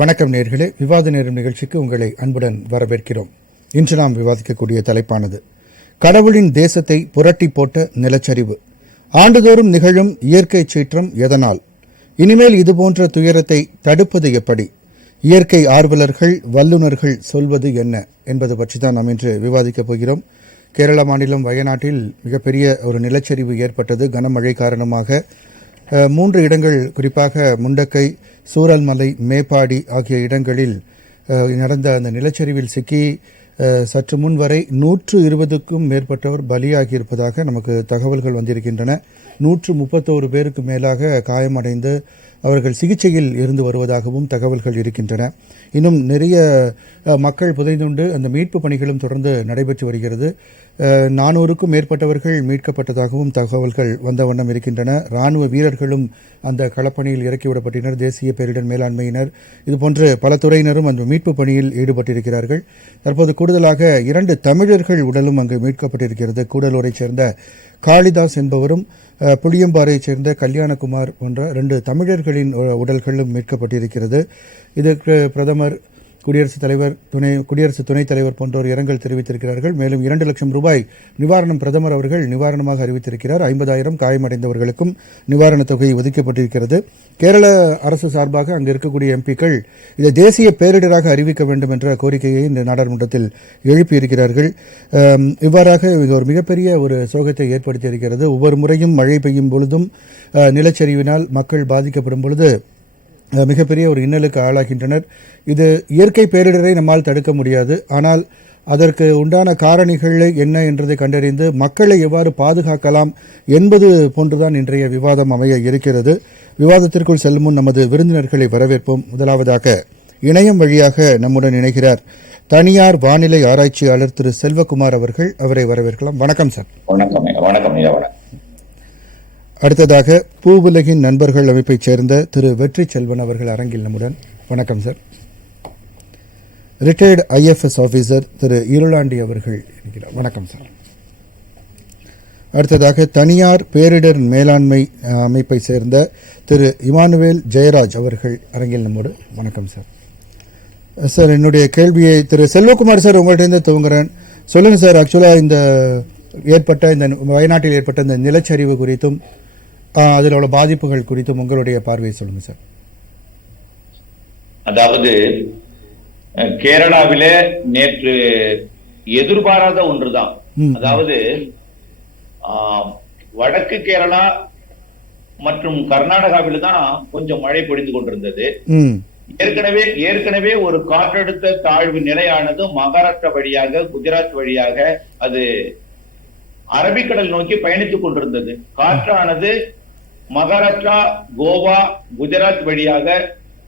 வணக்கம் நேயர்களே, விவாத நேரம் நிகழ்ச்சிக்கு உங்களை அன்புடன் வரவேற்கிறோம். இன்று நாம் விவாதிக்கக்கூடிய தலைப்பானது கடவுளின் தேசத்தை புரட்டி போட்ட நிலச்சரிவு. ஆண்டுதோறும் நிகழும் இயற்கை சீற்றம் எதனால்? இனிமேல் இதுபோன்ற துயரத்தை தடுப்பது எப்படி? இயற்கை ஆர்வலர்கள் வல்லுநர்கள் சொல்வது என்ன என்பது பற்றி தான் நாம் இன்று விவாதிக்கப் போகிறோம். கேரள மாநிலம் வயநாட்டில் மிகப்பெரிய ஒரு நிலச்சரிவு ஏற்பட்டது. கனமழை காரணமாக 3 இடங்கள், குறிப்பாக முண்டக்கை, சூரல்மலை, மேப்பாடி ஆகிய இடங்களில் நடந்த அந்த நிலச்சரிவில் சிக்கி சற்று முன் வரை 120க்கும் மேற்பட்டவர் பலியாகியிருப்பதாக நமக்கு தகவல்கள் வந்திருக்கின்றன. 131 பேருக்கு மேலாக காயமடைந்து அவர்கள் சிகிச்சையில் இருந்து வருவதாகவும் தகவல்கள் இருக்கின்றன. இன்னும் நிறைய மக்கள் புதைந்துண்டு அந்த மீட்பு பணிகளும் தொடர்ந்து நடைபெற்று வருகிறது. 400க்கும் மேற்பட்டவர்கள் மீட்கப்பட்டதாகவும் தகவல்கள் வந்த வண்ணம் இருக்கின்றன. இராணுவ வீரர்களும் அந்த களப்பணியில் இறக்கிவிடப்பட்டனர். தேசிய பேரிடர் மேலாண்மையினர், இதுபோன்று பல துறையினரும் அந்த மீட்பு பணியில் ஈடுபட்டிருக்கிறார்கள். தற்போது கூடுதலாக 2 தமிழர்கள் உடலும் அங்கு மீட்கப்பட்டிருக்கிறது. கூடலூரைச் சேர்ந்த காளிதாஸ் என்பவரும் புளியம்பாறையைச் சேர்ந்த கல்யாணகுமார் போன்ற 2 தமிழர்களின் உடல்களும் மீட்கப்பட்டிருக்கிறது. இதற்கு பிரதமர், குடியரசு துணைத் தலைவர் போன்றோர் இரங்கல் தெரிவித்திருக்கிறார்கள். மேலும் 2 லட்சம் ரூபாய் நிவாரணம் பிரதமர் அவர்கள் நிவாரணமாக அறிவித்திருக்கிறார். 50,000 காயமடைந்தவர்களுக்கும் நிவாரணத் தொகை ஒதுக்கப்பட்டிருக்கிறது. கேரள அரசு சார்பாக அங்கு இருக்கக்கூடிய எம்பிக்கள் இதை தேசிய பேரிடராக அறிவிக்க வேண்டும் என்ற கோரிக்கையை இந்த நாடாளுமன்றத்தில் எழுப்பியிருக்கிறார்கள். இவ்வாறாக ஒரு மிகப்பெரிய ஒரு சோகத்தை ஏற்படுத்தியிருக்கிறது. ஒவ்வொரு முறையும் மழை பெய்யும் பொழுதும் நிலச்சரிவினால் மக்கள் பாதிக்கப்படும் பொழுது மிகப்பெரிய ஒரு இன்னலுக்கு ஆளாகின்றனர். இது இயற்கை பேரிடரை நம்மால் தடுக்க முடியாது. ஆனால் அதற்கு உண்டான காரணிகள் என்ன என்றதை கண்டறிந்து மக்களை எவ்வாறு பாதுகாக்கலாம் என்பது போன்றுதான் இன்றைய விவாதம் அமைய இருக்கிறது. விவாதத்திற்குள் செல்லும் முன் நமது விருந்தினர்களை வரவேற்போம். முதலாவதாக இணையம் வழியாக நம்முடன் இணைகிறார் தனியார் வானிலை ஆராய்ச்சியாளர் திரு செல்வகுமார் அவர்கள். அவரை வரவேற்கலாம். வணக்கம் சார். வணக்கம். அடுத்ததாக பூவுலகின் நண்பர்கள் அமைப்பைச் சேர்ந்த திரு வெற்றி செல்வன் அவர்கள் அரங்கில் நம்முடன். வணக்கம் சார். ரிட்டையர்டு IFS ஆபீசர் திரு இருளாண்டி அவர்கள் இருக்கிறார். வணக்கம் சார். அடுத்ததாக தனியார் பேரிடர் மேலாண்மை அமைப்பை சேர்ந்த திரு இமானுவேல் ஜெயராஜ் அவர்கள் அரங்கில் நம்மோடு. வணக்கம் சார். சார், என்னுடைய கேள்வியை திரு செல்வகுமார் சார் உங்கள்கிட்ட துவங்குறேன். சொல்லுங்க சார், ஆக்சுவலாக இந்த வயநாட்டில் ஏற்பட்ட இந்த நிலச்சரிவு குறித்தும் அதில் உள்ள பாதிப்புகள் குறித்தும் உங்களுடைய பார்வையை சொல்லுங்க சார். அதாவது கேரளாவிலே நேற்று எதிர்பாராத ஒன்றுதான். அதாவது வடக்கு கேரளா மற்றும் கர்நாடகாவில் தான் கொஞ்சம் மழை பொழிந்து கொண்டிருந்தது. ஏற்கனவே ஒரு காற்றழுத்த தாழ்வு நிலையானது மகாராஷ்டிரா வழியாக, குஜராத் வழியாக அது அரபிக்கடல் நோக்கி பயணித்துக் கொண்டிருந்தது. காற்றானது மகாராஷ்டிரா, கோவா, குஜராத் வழியாக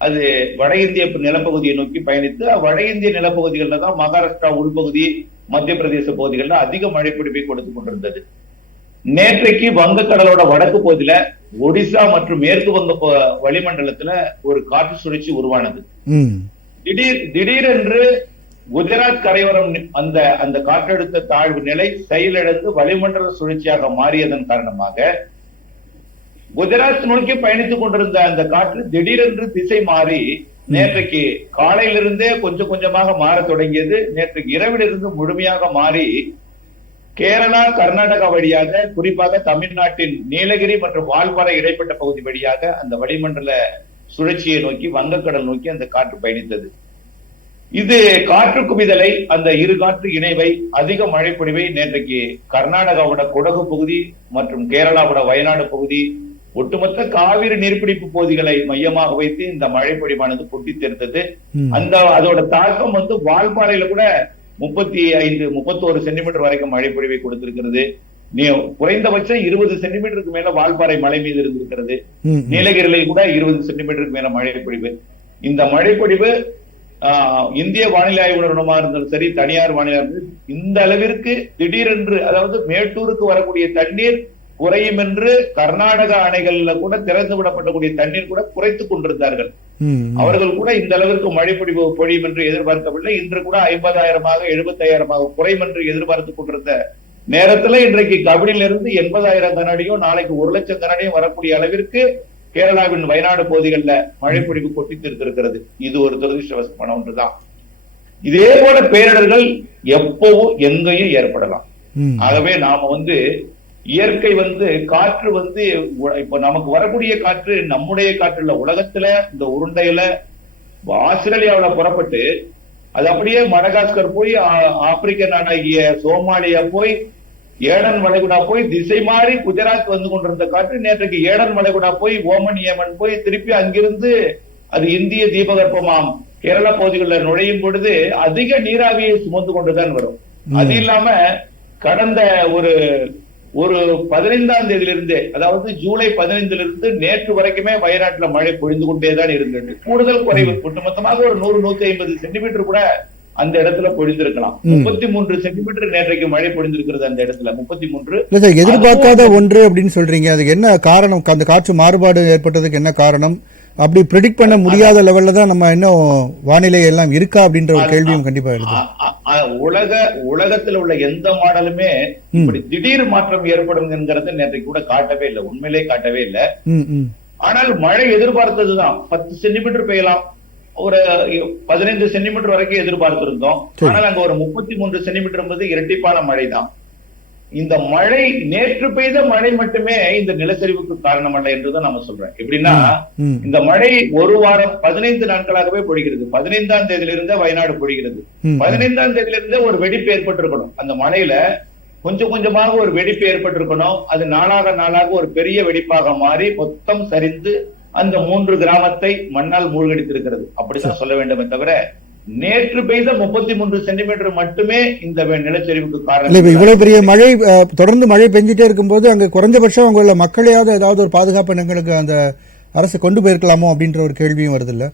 அது வட இந்திய நிலப்பகுதியை நோக்கி பயணித்து, வட இந்திய நிலப்பகுதிகளில் தான் மகாராஷ்டிரா உள்பகுதி, மத்திய பிரதேச பகுதிகளில் அதிக மழை பொழிவை கொடுத்துக் கொண்டிருந்தது. நேற்றைக்கு வங்கக்கடலோட வடக்கு பகுதியில ஒடிசா மற்றும் மேற்கு வங்க வளிமண்டலத்துல ஒரு காற்று சுழற்சி உருவானது. திடீரென்று குஜராத் கரையோரம் அந்த காற்றழுத்த தாழ்வு நிலை செயலிழந்து வளிமண்டல சுழற்சியாக மாறியதன் காரணமாக குஜராத் நோக்கி பயணித்துக் கொண்டிருந்த அந்த காற்று திடீரென்று திசை மாறி நேற்றைக்கு காலையிலிருந்தே கொஞ்சம் கொஞ்சமாக மாற தொடங்கியது. நேற்றைக்கு இரவிலிருந்து முழுமையாக மாறி கேரளா, கர்நாடகா வழியாக, குறிப்பாக தமிழ்நாட்டின் நீலகிரி மற்றும் வால்பாறை இடைப்பட்ட பகுதி வழியாக அந்த வளிமண்டல சுழற்சியை நோக்கி, வங்கக்கடல் நோக்கி அந்த காற்று பயணித்தது. இது காற்று குவிதலை, அந்த இரு காற்று இணைவை, அதிக மழை பொழிவை நேற்றைக்கு கர்நாடகாவோட குடகு பகுதி மற்றும் கேரளாவோட வயநாடு பகுதி, ஒட்டுமொத்த காவிரி நீர்பிடிப்பு பகுதிகளை மையமாக வைத்து இந்த மழை பொழிவானது கொட்டி தீர்த்தது. அதோட தாக்கம் வால்பாறையில கூட 35-31 சென்டிமீட்டர் வரைக்கும் மழை பொழிவை கொடுத்திருக்கிறது. குறைந்தபட்சம் 20 சென்டிமீட்டருக்கு மேல வால்பாறை மலை மீது இருந்திருக்கிறது. நீலகிரியில கூட 20 சென்டிமீட்டருக்கு மேல மழை பொழிவு. இந்த மழை பொழிவு இந்திய வானிலை ஆய்வு நிறுவனமா இருந்தாலும் சரி, தனியார் வானிலை இந்த அளவிற்கு திடீரென்று, அதாவது மேட்டூருக்கு வரக்கூடிய தண்ணீர் குறையும் என்று கர்நாடக அணைகள்ல கூட திறந்து விடப்படக்கூடிய தண்ணீர் கூட குறைத்துக் கொண்டிருந்தார்கள். அவர்கள் கூட இந்த அளவிற்கு மழை பொழியும் என்று எதிர்பார்க்கவில்லை. இன்று கூட 50,000 75,000 குறையும் என்று எதிர்பார்த்துக் கொண்டிருந்த நேரத்துல இன்றைக்கு கபினிலிருந்து 80,000 கனஅடியும், நாளைக்கு 1 லட்சம் கனஅடியும் வரக்கூடிய அளவிற்கு கேரளாவின் வயநாடு பகுதிகளில் மழை பொழிவு கொட்டி தீர்த்திருக்கிறது. இது ஒரு துரதிருஷ்டவசமான ஒன்றுதான். இதே போல பேரிடர்கள் எப்பவும் எங்கேயும் ஏற்படலாம். ஆகவே நாம இயற்கை காற்று இப்ப நமக்கு வரக்கூடிய காற்று நம்முடைய காற்று இல்ல, உலகத்துல இந்த உருண்டையில ஆஸ்திரேலியாவில புறப்பட்டு அது அப்படியே மடகாஸ்கர் போய் ஆப்பிரிக்க நாடாகிய சோமாலியா போய் ஏடன் வளைகுடா போய் திசை மாறி குஜராத் வந்து கொண்டிருந்த காற்று நேற்றைக்கு ஏடன் வளைகுடா போய் ஓமன் ஏமன் போய் திருப்பி அங்கிருந்து அது இந்திய தீபகற்பமாம் கேரளா பகுதிகளில் நுழையும் பொழுது அதிக நீராவியை சுமந்து கொண்டுதான் வரும். அது இல்லாம கடந்த ஒரு 15ஆம் தேதியிலிருந்து, அதாவது ஜூலை 15 நேற்று வரைக்குமே வயநாட்டுல மழை பொழிந்து கொண்டேதான் இருந்தது. கூடுதல் குறைவு ஒட்டுமொத்தமாக ஒரு 100-150 சென்டிமீட்டர் கூட அந்த இடத்துல பொழிந்திருக்கலாம். 33 சென்டிமீட்டர் நேற்றைக்கு மழை பொழிந்திருக்கிறது அந்த இடத்துல. 33 எதிர்பார்க்காத ஒன்று அப்படின்னு சொல்றீங்க. அதுக்கு என்ன காரணம்? அந்த காற்று மாறுபாடு ஏற்பட்டதுக்கு என்ன காரணம்? அப்படி ப்ரெடிக்ட் பண்ண முடியாத லெவல்ல தான் நம்ம இன்னும் வானிலை எல்லாம் இருக்கா அப்படின்ற ஒரு கேள்வியும் கண்டிப்பா இருக்கு. உலகத்தில் உள்ள எந்த மாடலுமே இப்படி திடீர் மாற்றம் ஏற்படும் என்கிறத நேற்றைக்கு கூட காட்டவே இல்லை, உண்மையிலே காட்டவே இல்லை. ஆனால் மழை எதிர்பார்த்ததுதான் 10 சென்டிமீட்டர் பெய்யலாம், ஒரு 15 சென்டிமீட்டர் வரைக்கும் எதிர்பார்த்திருந்தோம். ஆனால் அங்க ஒரு 33 சென்டிமீட்டர் என்பது இரட்டிப்பான மழை தான். இந்த மழை நேற்று பெய்த மழை மட்டுமே இந்த நிலச்சரிவுக்கு காரணம் அல்ல என்றுதான் நம்ம சொல்றோம். எப்படின்னா இந்த மழை ஒரு வாரம் 15 நாட்களாகவே பொழிகிறது. 15ஆம் தேதியிலிருந்தே வயநாடு பொழிகிறது. 15ஆம் தேதியிலிருந்தே ஒரு வெடிப்பு ஏற்பட்டிருக்கணும். அந்த மழையில கொஞ்சம் கொஞ்சமாக ஒரு வெடிப்பு ஏற்பட்டிருக்கணும். அது நாளாக ஒரு பெரிய வெடிப்பாக மாறி மொத்தம் சரிந்து அந்த 3 கிராமத்தை மண்ணால் மூழ்கடித்திருக்கிறது. அப்படிதான் சொல்ல வேண்டுமே தவிர நேற்று பெய்த 33 சென்டிமீட்டர் மட்டுமே இந்த நிலச்சரிவுக்கு காரணம். இவ்வளவு பெரிய மழை தொடர்ந்து மழை பெஞ்சிட்டே இருக்கும்போது அங்க குறைஞ்சபட்சம் அவங்க மக்களையாவது ஏதாவது ஒரு பாதுகாப்பு இடங்களுக்கு அந்த அரசு கொண்டு போயிருக்கலாமோ அப்படின்ற ஒரு கேள்வியும் வருது இல்ல?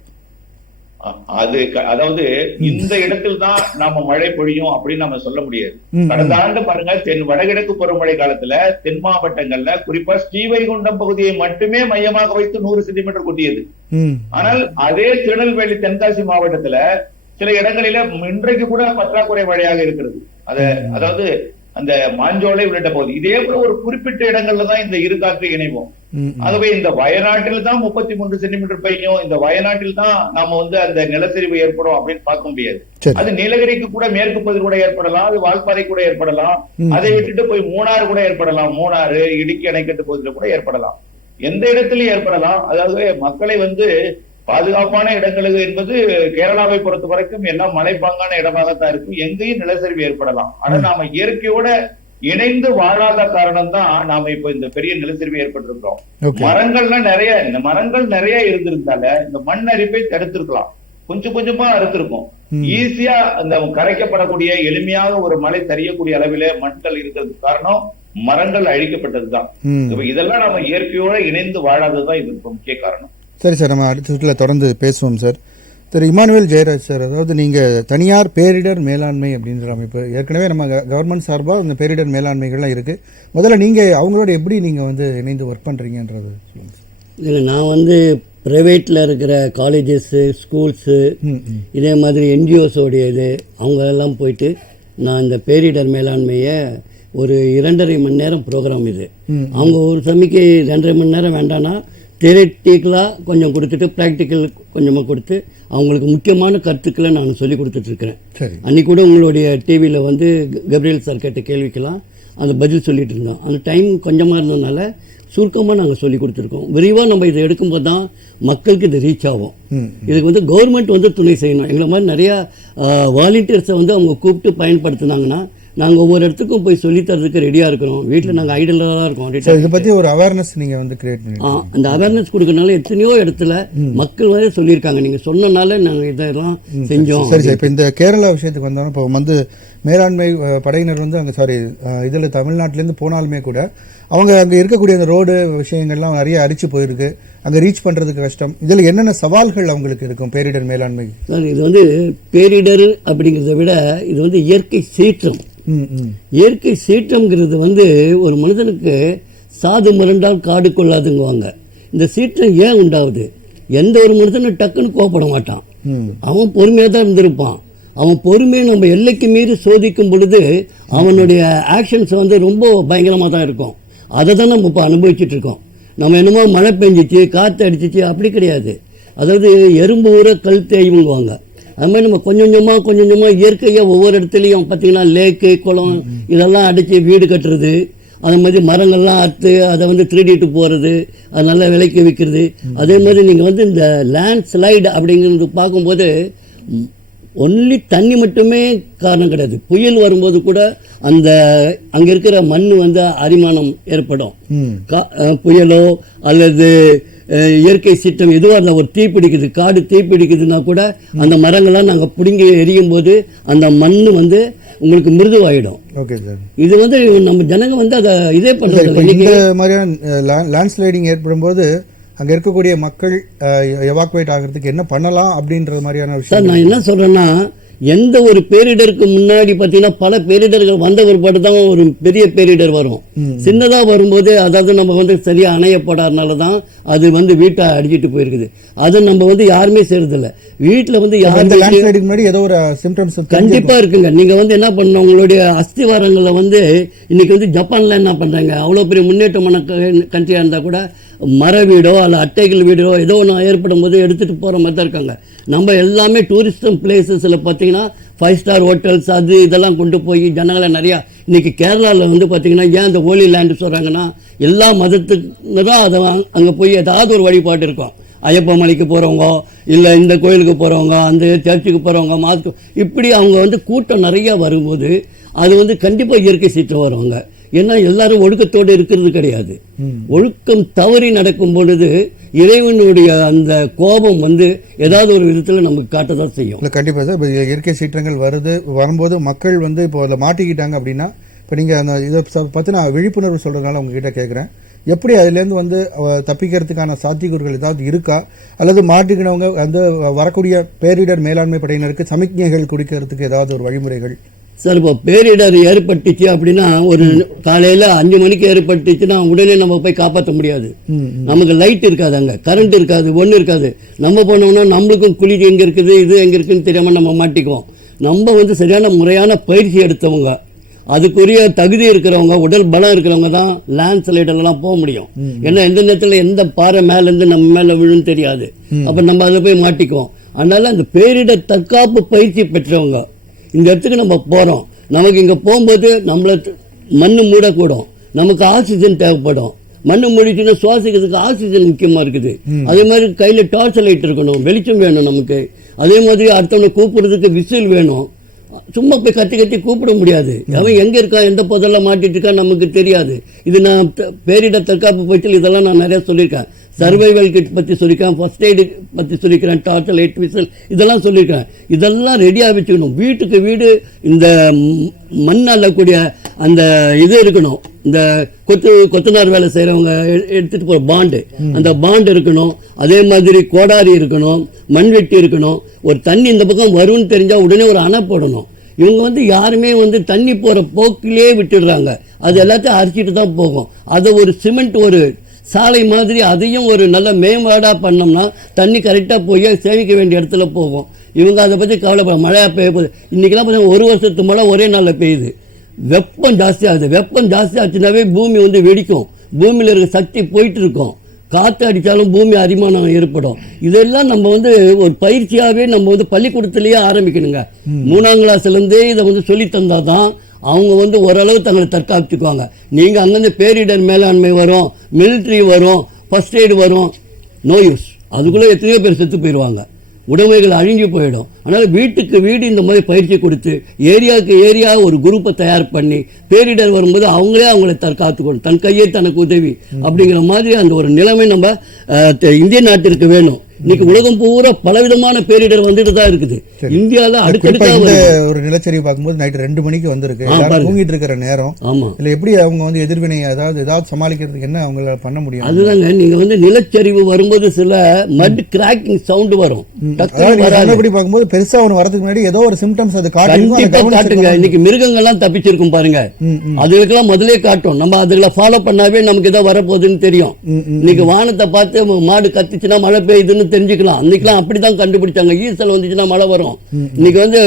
அதாவது இந்த இடத்தில் தான் நாம மழை பொழியும் அப்படின்னு நம்ம சொல்ல முடியாது. கடந்த ஆண்டு பாருங்க, வடகிழக்கு பருவமழை காலத்துல தென் மாவட்டங்கள்ல குறிப்பா ஸ்ரீவைகுண்டம் பகுதியை மட்டுமே மையமாக வைத்து 100 சென்டிமீட்டர் கொட்டியது. ஆனால் அதே திருநெல்வேலி தென்காசி மாவட்டத்துல சில இடங்களில இன்றைக்கு கூட பற்றாக்குறை மழையாக இருக்கிறது. அதாவது அந்த மாஞ்சோலை உள்ளிட்ட பகுதி இதே போல ஒரு குறிப்பிட்ட இடங்கள்ல தான் இந்த இரு காற்று இணைவோம். ஆகவே இந்த வயநாட்டில் தான் 33 சென்டிமீட்டர் பெய்யும், இந்த வயநாட்டில் தான் நாம அந்த நிலச்சரிவு ஏற்படும் அப்படின்னு பார்க்க முடியாது. அது நீலகிரிக்கு கூட மேற்கு பகுதி கூட ஏற்படலாம், அது வால்பாறை கூட ஏற்படலாம், அதை விட்டுட்டு போய் மூணாறு கூட ஏற்படலாம், மூணாறு இடுக்கி அணைக்கட்டு பகுதியில கூட ஏற்படலாம், எந்த இடத்திலும் ஏற்படலாம். அதாவது மக்களை பாதுகாப்பான இடங்களுக்கு என்பது கேரளாவை பொறுத்த வரைக்கும் எல்லாம் மலைப்பாங்கான இடமாகத்தான் இருக்கும். எங்கேயும் நிலச்சரிவு ஏற்படலாம். ஆனா நாம இயற்கையோட இணைந்து வாழாத காரணம் தான் நாம இப்ப இந்த பெரிய நிலச்சரிவு ஏற்பட்டிருக்கிறோம். மரங்கள் நிறைய இருந்திருந்தால இந்த மண் அரிப்பை தடுத்திருக்கலாம், கொஞ்சம் கொஞ்சமா அறுத்திருக்கும். ஈஸியா அந்த கரைக்கப்படக்கூடிய எளிமையாக ஒரு மழை தெரியக்கூடிய அளவிலே மண்கள் இருக்கிறதுக்கு காரணம் மரங்கள் அழிக்கப்பட்டதுதான். இதெல்லாம் நம்ம இயற்கையோட இணைந்து வாழாததுதான் இதுக்கு முக்கிய காரணம். சரி சார், நம்ம அடுத்த சுற்றுல தொடர்ந்து பேசுவோம் சார். திரு இமானுவேல் ஜெயராஜ் சார், அதாவது நீங்கள் தனியார் பேரிடர் மேலாண்மை அப்படின்ற அமைப்பு ஏற்கனவே நம்ம கவர்மெண்ட் சார்பாக இந்த பேரிடர் மேலாண்மைகள்லாம் இருக்குது. முதல்ல நீங்கள் அவங்களோட எப்படி நீங்கள் இணைந்து ஒர்க் பண்ணுறீங்கன்றது சொல்லுங்கள். இல்லை, நான் ப்ரைவேட்டில் இருக்கிற காலேஜஸ்ஸு, ஸ்கூல்ஸு, இதே மாதிரி என்ஜிஓஸோடைய அவங்க எல்லாம் போயிட்டு நான் இந்த பேரிடர் மேலாண்மையை ஒரு 2.5 மணி நேரம் ப்ரோக்ராம் இது. அவங்க ஒரு சமைக்கு 2.5 மணி நேரம் வேண்டான்னா தியரிட்டிக்கலாக கொஞ்சம் கொடுத்துட்டு ப்ராக்டிக்கல் கொஞ்சமாக கொடுத்து அவங்களுக்கு முக்கியமான கருத்துக்களை நான் சொல்லி கொடுத்துட்ருக்கிறேன். அன்றைக்கி கூட உங்களுடைய டிவியில் கப்ரியல் சார் கேட்ட கேள்விக்கெல்லாம் அந்த பதில் சொல்லிகிட்டு இருந்தோம். அந்த டைம் கொஞ்சமாக இருந்ததுனால சுருக்கமாக நாங்கள் சொல்லி கொடுத்துருக்கோம். விரிவாக நம்ம இதை எடுக்கும்போது தான் மக்களுக்கு இது ரீச் ஆகும். இதுக்கு கவர்மெண்ட் துணை செய்யணும். எங்களை மாதிரி நிறையா வாலண்டியர்ஸை அவங்க கூப்பிட்டு பயன்படுத்தினாங்கன்னா நாங்கள் ஒவ்வொரு இடத்துக்கும் போய் சொல்லித்தரதுக்கு ரெடியாக இருக்கிறோம். வீட்டில் நாங்கள் ஐடியலாக தான் இருக்கோம். இதை பற்றி ஒரு அவேர்னஸ் நீங்கள் கிரியேட் பண்ணி அந்த அவேர்னஸ் கொடுக்கறனால எத்தனையோ இடத்துல மக்கள் சொல்லியிருக்காங்க. நீங்கள் சொன்னனால நாங்கள் இதெல்லாம் செஞ்சோம். சரி சார், இப்போ இந்த கேரளா விஷயத்துக்கு வந்தோம். இப்போ மேலாண்மை படையினர் அங்கே இதில் தமிழ்நாட்டிலேருந்து போனாலுமே கூட அவங்க அங்கே இருக்கக்கூடிய அந்த ரோடு விஷயங்கள்லாம் நிறைய அரிச்சு போயிருக்கு. அங்கே ரீச் பண்ணுறதுக்கு கஷ்டம். இதில் என்னென்ன சவால்கள் அவங்களுக்கு இருக்கும் பேரிடர் மேலாண்மை? இது பேரிடர் அப்படிங்கிறத விட இது இயற்கை சீற்றம். இயற்கை சீற்றம்ங்கிறது ஒரு மனிதனுக்கு சாது மிரண்டால் காடு கொள்ளாதுங்குவாங்க. இந்த சீற்றம் ஏன் உண்டாகுது? எந்த ஒரு மனிதனும் டக்குன்னு கோவப்பட மாட்டான். அவன் பொறுமையாக தான் இருந்திருப்பான். அவன் பொறுமையை நம்ம எல்லைக்கு மீறி சோதிக்கும் பொழுது அவனுடைய ஆக்ஷன்ஸ் ரொம்ப பயங்கரமாக தான் இருக்கும். அதை தான் நம்ம இப்போ அனுபவிச்சுட்டு இருக்கோம். நம்ம என்னமோ மழை பெஞ்சிச்சு காற்று அடிச்சிச்சு அப்படி கிடையாது. அதாவது எறும்பு ஊற கல் தேய்வுங்குவாங்க. அது மாதிரி நம்ம கொஞ்சம் கொஞ்சமாக இயற்கையாக ஒவ்வொரு இடத்துலையும் பார்த்தீங்கன்னா லேக்கு குளம் இதெல்லாம் அடித்து வீடு கட்டுறது, அது மாதிரி மரங்கள்லாம் அறுத்து அதை வந்து திருடிட்டு போகிறது, அது நல்லா விலைக்கு விற்கிறது. அதே மாதிரி நீங்கள் வந்து இந்த லேண்ட் ஸ்லைடு அப்படிங்கிறது பார்க்கும்போது ஒன்லி தண்ணி மட்டுமே காரணம் கிடையாது. புயல் வரும்போது கூட அந்த அங்கே இருக்கிற மண் வந்து அரிமானம் ஏற்படும். புயலோ அல்லது இயற்கை சீற்றம் எதுவாக இருந்தால் ஒரு தீ பிடிக்குது, காடு தீ பிடிக்குதுன்னா கூட அந்த மரங்கள்லாம் நாங்கள் பிடுங்கி எரியும் போது அந்த மண் வந்து உங்களுக்கு மிருதுவாயிடும். Okay sir. இது வந்து நம்ம ஜனங்க வந்து அதை இதே பண்ணுறது. இந்த மாதிரியான லேண்ட்ஸ்லைடிங் ஏற்படும் போது அங்கே இருக்கக்கூடிய மக்கள் எவாக்குவேட் ஆகிறதுக்கு என்ன பண்ணலாம் அப்படின்ற மாதிரியான விஷயம் சார் நான் என்ன சொல்றேன்னா, எந்த ஒரு பேரிடருக்கு முன்னாடி பார்த்தீங்கன்னா பல பேரிடர்கள் வந்த பிற்பாடு தான் ஒரு பெரிய பேரிடர் வரும். சின்னதாக வரும்போது அதாவது நம்ம வந்து சரியாக அணையப்படாதனால தான் அது வந்து வீட்டை அடிச்சிட்டு போயிருக்குது. அது நம்ம வந்து யாருமே செய்யறதில்ல. வீட்டில் வந்து முன்னாடி ஏதோ ஒரு சிம்டம்ஸ் கண்டிப்பாக இருக்குங்க. நீங்கள் வந்து என்ன பண்ணணும், உங்களுடைய அஸ்திவாரங்களை வந்து இன்னைக்கு வந்து ஜப்பான்ல என்ன பண்ணுறாங்க, அவ்வளோ பெரிய முன்னேற்றமான கண்ட்ரியாக இருந்தால் கூட மர வீடோ அல்ல அட்டைகள் வீடோ ஏதோ ஒன்று ஏற்படும் போது எடுத்துகிட்டு போகிற மாதிரி தான் இருக்காங்க. நம்ம எல்லாமே டூரிஸ்டம் பிளேசஸில் பார்த்தீங்கன்னா 5 ஸ்டார் ஹோட்டல்ஸ் அது இதெல்லாம் கொண்டு போய் ஜனங்களை நிறையா இன்றைக்கி கேரளாவில் வந்து பார்த்திங்கன்னா ஏன் அந்த ஹோலி லேண்டு சொல்கிறாங்கன்னா எல்லா மதத்துக்கு தான் அதை அங்கே போய் ஏதாவது ஒரு வழிபாடு இருக்கும். ஐயப்ப மலைக்கு போகிறவங்க இல்லை இந்த கோயிலுக்கு போகிறவங்க அந்த சர்ச்சுக்கு போகிறவங்க மாஸ்க்கு இப்படி அவங்க வந்து கூட்டம் நிறையா வரும்போது அது வந்து கண்டிப்பாக இயற்கை சீற்றம் வருவாங்க. ஏன்னா எல்லாரும் ஒழுக்கத்தோடு இருக்கிறது கிடையாது. ஒழுக்கம் தவறி நடக்கும் பொழுது இறைவனுடைய அந்த கோபம் வந்து ஏதாவது ஒரு விதத்தில் நமக்கு காட்டதான் செய்யும். இல்லை கண்டிப்பாக சார். இப்போ இயற்கை சீற்றங்கள் வரும்போது மக்கள் வந்து இப்போ அதில் மாட்டிக்கிட்டாங்க அப்படின்னா, இப்போ நீங்கள் அந்த இதை பற்றி நான் விழிப்புணர்வு சொல்கிறதுனால உங்ககிட்ட கேட்குறேன், எப்படி அதுலேருந்து வந்து தப்பிக்கிறதுக்கான சாத்தியக்கூறுகள் ஏதாவது இருக்கா, அல்லது மாட்டிக்கினவங்க வந்து வரக்கூடிய பேரிடர் மேலாண்மை படையினருக்கு சமிக்ஞைகள் கொடுக்கறதுக்கு ஏதாவது ஒரு வழிமுறைகள்? சார் இப்போ பேரிடர் ஏற்பட்டுச்சு அப்படின்னா ஒரு காலையில் 5 மணிக்கு ஏற்பட்டுச்சுன்னா உடனே நம்ம போய் காப்பாற்ற முடியாது. நமக்கு லைட் இருக்காது, அங்கே கரண்ட் இருக்காது, ஒன்றும் இருக்காது. நம்ம போனோம்னா நம்மளுக்கும் குளிர் எங்கே இருக்குது இது எங்கே இருக்குதுன்னு தெரியாமல் நம்ம மாட்டிக்குவோம். நம்ம வந்து சரியான முறையான பயிற்சி எடுத்தவங்க, அதுக்குரிய தகுதி இருக்கிறவங்க, உடல் பலம் இருக்கிறவங்க தான் லேண்ட் ஸ்லைடெல்லாம் போக முடியும். ஏன்னா எந்த நேரத்தில் எந்த பாறை மேலேருந்து நம்ம மேலே விழுன்னு தெரியாது. அப்போ நம்ம அதை போய் மாட்டிக்குவோம். அதனால அந்த பேரிடர் தற்காப்பு பயிற்சி பெற்றவங்க இந்த இடத்துக்கு நம்ம போகிறோம், நமக்கு இங்கே போகும்போது நம்மளை மண் மூடக்கூடும், நமக்கு ஆக்சிஜன் தேவைப்படும். மண் மூடிச்சுன்னா சுவாசிக்கிறதுக்கு ஆக்சிஜன் முக்கியமாக இருக்குது. அதே மாதிரி கையில் டார்ச் லைட் இருக்கணும், வெளிச்சம் வேணும் நமக்கு. அதே மாதிரி அடுத்தவனை கூப்பிடுறதுக்கு விசில் வேணும். சும்மா போய் கத்தி கூப்பிட முடியாது. அவன் எங்கே இருக்கா எந்த பொதெல்லாம் மாட்டிட்டு இருக்கா நமக்கு தெரியாது. இது நான் பேரிடர் தற்காப்பு பயிற்சியில் இதெல்லாம் நான் நிறையா சொல்லியிருக்கேன். சர்வைவல் கிட் பற்றி சொல்லியிருக்கேன், ஃபர்ஸ்ட் எய்டு பற்றி சொல்லியிருக்கிறேன், டார்ச் லைட் விசில் இதெல்லாம் சொல்லியிருக்கேன். இதெல்லாம் ரெடியாக வச்சுக்கணும். வீட்டுக்கு வீடு இந்த மண் அள்ளக்கூடிய அந்த இது இருக்கணும். இந்த கொத்தனார் வேலை செய்கிறவங்க எடுத்துகிட்டு போகிற பாண்டு, அந்த பாண்டு இருக்கணும். அதே மாதிரி கோடாரி இருக்கணும், மண்வெட்டி இருக்கணும். ஒரு தண்ணி இந்த பக்கம் வரும்னு தெரிஞ்சால் உடனே ஒரு அணை போடணும். இவங்க வந்து யாருமே வந்து தண்ணி போகிற போக்கிலே விட்டுடுறாங்க. அது எல்லாத்தையும் அரிச்சிட்டு தான் போகும். அதை ஒரு சிமெண்ட் ஒரு சாலை மாதிரி அதையும் ஒரு நல்ல மேம்பாடாக பண்ணோம்னா தண்ணி கரெக்டாக போய் சேமிக்க வேண்டிய இடத்துல போகும். இவங்க அதை பற்றி கவலைப்பட மழையாக பெய்ய போகுது. இன்றைக்கெல்லாம் பார்த்தீங்கன்னா 1 வருஷத்துக்கு மழை ஒரே நாளில் பெய்யுது. வெப்பம் ஜாஸ்தி ஆகுது. வெப்பம் ஜாஸ்தி ஆச்சுனாவே பூமி வந்து வெடிக்கும், பூமியில் இருக்க சக்தி போயிட்டு இருக்கும். காற்று அடித்தாலும் பூமி அரிமானம் ஏற்படும். இதெல்லாம் நம்ம வந்து ஒரு பயிற்சியாகவே நம்ம வந்து பள்ளிக்கூடத்துலேயே ஆரம்பிக்கணுங்க. 3ஆம் கிளாஸ்லேருந்தே இதை வந்து சொல்லி தந்தால் தான் அவங்க வந்து ஓரளவு தங்களை தற்காத்துக்குவாங்க. நீங்கள் அங்கேருந்து பேரிடர் மேலாண்மை வரும், மிலிட்ரி வரும், ஃபர்ஸ்ட் எய்டு வரும், நோ யூஸ். அதுக்குள்ளே எத்தனையோ பேர் செத்து போயிடுவாங்க, உடைமைகள் அழிஞ்சு போயிடும். அதனால் வீட்டுக்கு வீடு இந்த மாதிரி பயிற்சி கொடுத்து ஏரியாவுக்கு ஏரியா ஒரு குரூப்பை தயார் பண்ணி பேரிடர் வரும்போது அவங்களே தற்காத்துக்கணும். தன் கையே தனக்கு உதவி அப்படிங்கிற மாதிரி அந்த ஒரு நிலைமை நம்ம இந்திய நாட்டிற்கு வேணும். இன்னைக்கு உலகம் பூரா பலவிதமான பேரிடர் வந்துட்டு தான் இருக்குது. இந்தியாவில் அடுத்தடுத்த ஒரு நிலச்சரிவு பார்க்கும்போது நைட்டு 2 மணிக்கு வந்திருக்கு, தூங்கிட்டு இருக்கிற நேரம். ஆமா, இல்ல எப்படி அவங்க வந்து எதிர்வினை ஏதாவது சமாளிக்கிறதுக்கு என்ன அவங்களால பண்ண முடியும்? அதுதாங்க, நீங்க வந்து நிலச்சரிவு வரும்போது சில மட் கிராக்கிங் சவுண்ட் வரும். பார்க்கும்போது பெருசா ஒன்று வரதுக்கு முன்னாடி ஏதோ ஒரு சிம்டம்ஸ் அது காட்டுங்க. இன்னைக்கு மிருகங்கள்லாம் தப்பிச்சிருக்கும் பாருங்க, அதுக்கெல்லாம் முதலே காட்டும். நம்ம அதுகளை ஃபாலோ பண்ணாவே நமக்கு ஏதோ வரப்போகுதுன்னு தெரியும். இன்னைக்கு வானத்தை பார்த்து மாடு கத்துச்சுன்னா மழை பெய்யுதுன்னு வரும்னு தெரிஞ்சுக்கலாம். அன்னைக்கெல்லாம் அப்படிதான் கண்டுபிடிச்சாங்க, ஈசல் வந்துச்சுன்னா மழை வரும். இன்னைக்கு வந்து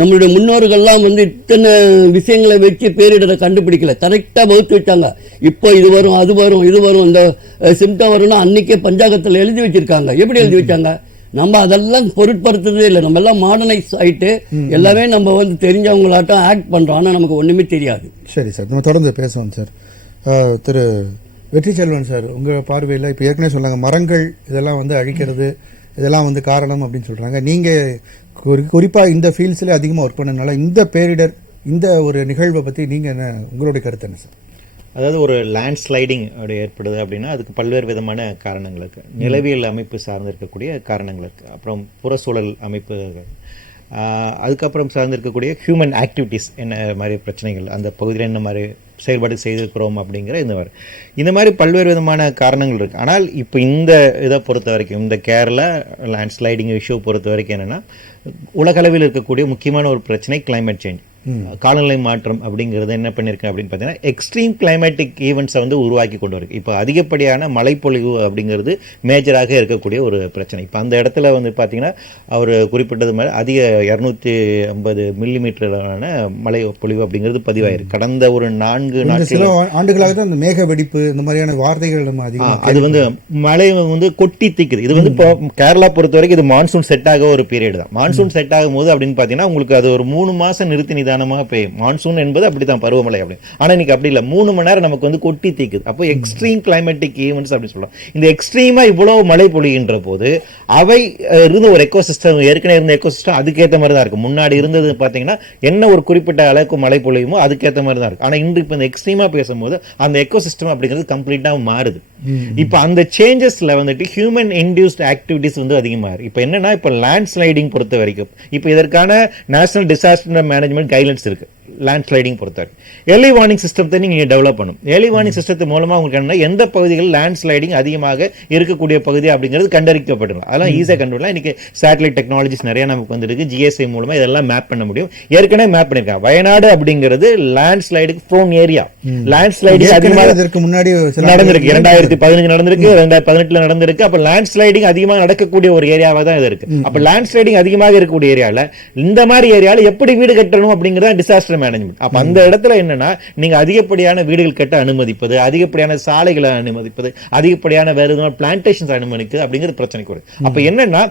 நம்மளுடைய முன்னோர்கள்லாம் வந்து இத்தனை விஷயங்களை வச்சு பேரிடரை கண்டுபிடிக்கல, கரெக்டா வகுத்து வச்சாங்க. இப்போ இது வரும், அது வரும், இது வரும், இந்த சிம்டம் வரும்னா அன்னைக்கே பஞ்சாங்கத்தில் எழுதி வச்சிருக்காங்க. எப்படி எழுதி வச்சாங்க? நம்ம அதெல்லாம் பொருட்படுத்துறதே இல்லை. நம்ம எல்லாம் மாடர்னைஸ் ஆயிட்டு எல்லாமே நம்ம வந்து தெரிஞ்சவங்களாட்டம் ஆக்ட் பண்றோம். ஆனா நமக்கு ஒண்ணுமே தெரியாது. சரி சார், நம்ம தொடர்ந்து பேசுவோம் சார். திரு வெற்றி செல்வன் சார், உங்கள் பார்வையில் இப்போ ஏற்கனவே சொன்னாங்க மரங்கள் இதெல்லாம் வந்து அழிக்கிறது இதெல்லாம் வந்து காரணம் அப்படின்னு சொல்கிறாங்க. நீங்கள் குறிப்பாக இந்த ஃபீல்ட்ஸில் அதிகமாக ஒர்க் பண்ணதுனால இந்த பேரிடர் இந்த ஒரு நிகழ்வை பற்றி நீங்கள் என்ன, உங்களுடைய கருத்து என்ன சார்? அதாவது ஒரு லேண்ட் ஸ்லைடிங் அப்படி ஏற்படுது அப்படின்னா அதுக்கு பல்வேறு விதமான காரணங்கள் இருக்குது. நிலவியல் அமைப்பு சார்ந்து இருக்கக்கூடிய காரணங்கள் இருக்குது, அப்புறம் புறச்சூழல் அமைப்பு, அதுக்கப்புறம் சார்ந்து இருக்கக்கூடிய ஹியூமன் ஆக்டிவிட்டீஸ், என்ன மாதிரி பிரச்சனைகள் அந்த பகுதியில் என்ன மாதிரி செயல்பாடு செய்திருக்கிறோம் அப்படிங்கிற இந்த மாதிரி பல்வேறு விதமான காரணங்கள் இருக்குது. ஆனால் இப்போ இந்த இதை பொறுத்த வரைக்கும், இந்த கேரளா லேண்ட் ஸ்லைடிங் இஷ்யூ பொறுத்த வரைக்கும் என்னென்னா, உலகளவில் இருக்கக்கூடிய முக்கியமான ஒரு பிரச்சனை கிளைமேட் சேஞ்ச், காலநிலை மாற்றம் அப்படிங்கிறது என்ன பண்ணிருக்கு அப்படின்னு பார்த்தீங்கன்னா எக்ஸ்ட்ரீம் கிளைமேட்டிக் ஈவெண்ட்ஸை வந்து உருவாக்கி கொண்டு வருக்கு. இப்போ அதிகப்படியான மழைப்பொழிவு அப்படிங்கிறது மேஜராக இருக்கக்கூடிய ஒரு பிரச்சனை. இப்போ அந்த இடத்துல வந்து பார்த்தீங்கன்னா அவர் குறிப்பிட்டது மாதிரி அதிக 250 மில்லிமீட்டரான மழை பொழிவு அப்படிங்கிறது பதிவாயிருக்கு. கடந்த ஒரு 4 நாட்கள் ஆண்டுகளாக தான் இந்த மேக வெடிப்பு இந்த மாதிரியான வார்த்தைகள் நம்ம அதிகமாக அது வந்து மழை வந்து கொட்டி தீக்குது. இது வந்து இப்போ கேரளா பொறுத்த வரைக்கும் இது மான்சூன் செட் ஆக ஒரு பீரியட் தான். மான்சூன் செட் ஆகும் போது அப்படின்னு பார்த்தீங்கன்னா உங்களுக்கு அது ஒரு 3 மாசம் நிறுத்தி நிதானமாக பெய்யும். மான்சூன் என்பது அப்படித்தான், பருவமழை அப்படி. ஆனா இன்னைக்கு அப்படி இல்லை, 3 மணி நேரம் நமக்கு வந்து கொட்டி தீக்குது. அப்போ எக்ஸ்ட்ரீம் கிளைமேட்டிக் ஈவெண்ட்ஸ் அப்படி சொல்லலாம். இந்த எக்ஸ்ட்ரீமா இவ்வளவு மழை பொழிகின்ற போது அவை இருந்த ஒரு எக்கோசிஸ்டம், ஏற்கனவே இருந்த எக்கோசிஸ்டம் அதுக்கேற்ற மாதிரி தான் இருக்கு. முன்னாடி இருந்தது பாத்தீங்கன்னா என்ன ஒரு குறிப்பிட்ட அளவுக்கு மழை பொழியுமோ அதுக்கேற்ற மாதிரி தான் இருக்கு. ஆனா இன்று இப்போ இந்த எக்ஸ்ட்ரீமா பேசும்போது அந்த எக்கோசிஸ்டம் அப்படிங்கிறது கம்ப்ளீட்டா மாறுது. இப்போ அந்த சேஞ்சஸ்ல வந்துட்டு ஹியூமன் இன்டியூஸ்ட் ஆக்டிவிட்டிஸ் வந்து அதிகமா இருக்கு. இப்போ என்னன்னா, இப்போ லேண்ட் ஸ்லைடிங் பொறுத்த வரைக்கும் இப்போ இதற்கான நேஷனல் டிசாஸ்டர் மேனேஜ்மெண்ட் கைட்லைன்ஸ் இருக்கு. லேண்ட் ஸ்லைடிங் பொறுத்தவரை ஏர்லி வார்னிங் சிஸ்டத்தை நீங்க டெவலப் பண்ணும். ஏர்லி வார்னிங் சிஸ்டத்து மூலமா உங்களுக்கு என்ன, எந்த பகுதிகள் லேண்ட் ஸ்லைடிங் அதிகமாக இருக்கக்கூடிய பகுதி அப்படிங்கிறது கண்டறிக்கப்படும். அதெல்லாம் ஈஸியாக கண்டுபிடிக்கலாம். இன்னைக்கு சேட்டலைட் டெக்னாலஜிஸ் நிறைய நமக்கு வந்துருக்கு. ஜிஎஸ்ஐ மூலமா இதெல்லாம் மேப் பண்ண முடியும். ஏற்கனவே மேப் பண்ணிருக்காங்க. வயநாடு அப்படிங்கிறது லேண்ட் ஸ்லைடுக்கு ப்ரோன் ஏரியா. லேண்ட் ஸ்லைடிங் அதிகமாக இதற்கு முன்னாடி நடந்திருக்கு. 2015 நடந்திருக்கு, 2018 நடந்திருக்கு. அப்ப லேண்ட் ஸ்லைடிங் அதிகமாக நடக்கக்கூடிய ஒரு ஏரியாவா தான் இது இருக்கு. அப்ப லேண்ட் ஸ்லைடிங் அதிகமாக இருக்கக்கூடிய ஏரியால இந்த மாதிரி ஏரியால எப்படி வீடு கட்டணும் அப்படிங்கறத டிசாஸ்டர் மேனேஜ்மெண்ட். அப்ப அந்த இடத்துல என்னன்னா, நீங்க அதிகப்படியான வீடுகள் கட்ட அனுமதிப்பது, அதிகப்படியான சாலைகளை அனுமதிப்பது, அதிகப்படியான வேற எதுவும் பிளான்டேஷன்ஸ் அனுமதிக்குது அப்படிங்கிறது பிரச்சனைக்கு வரும். அப்ப என்னன்னா,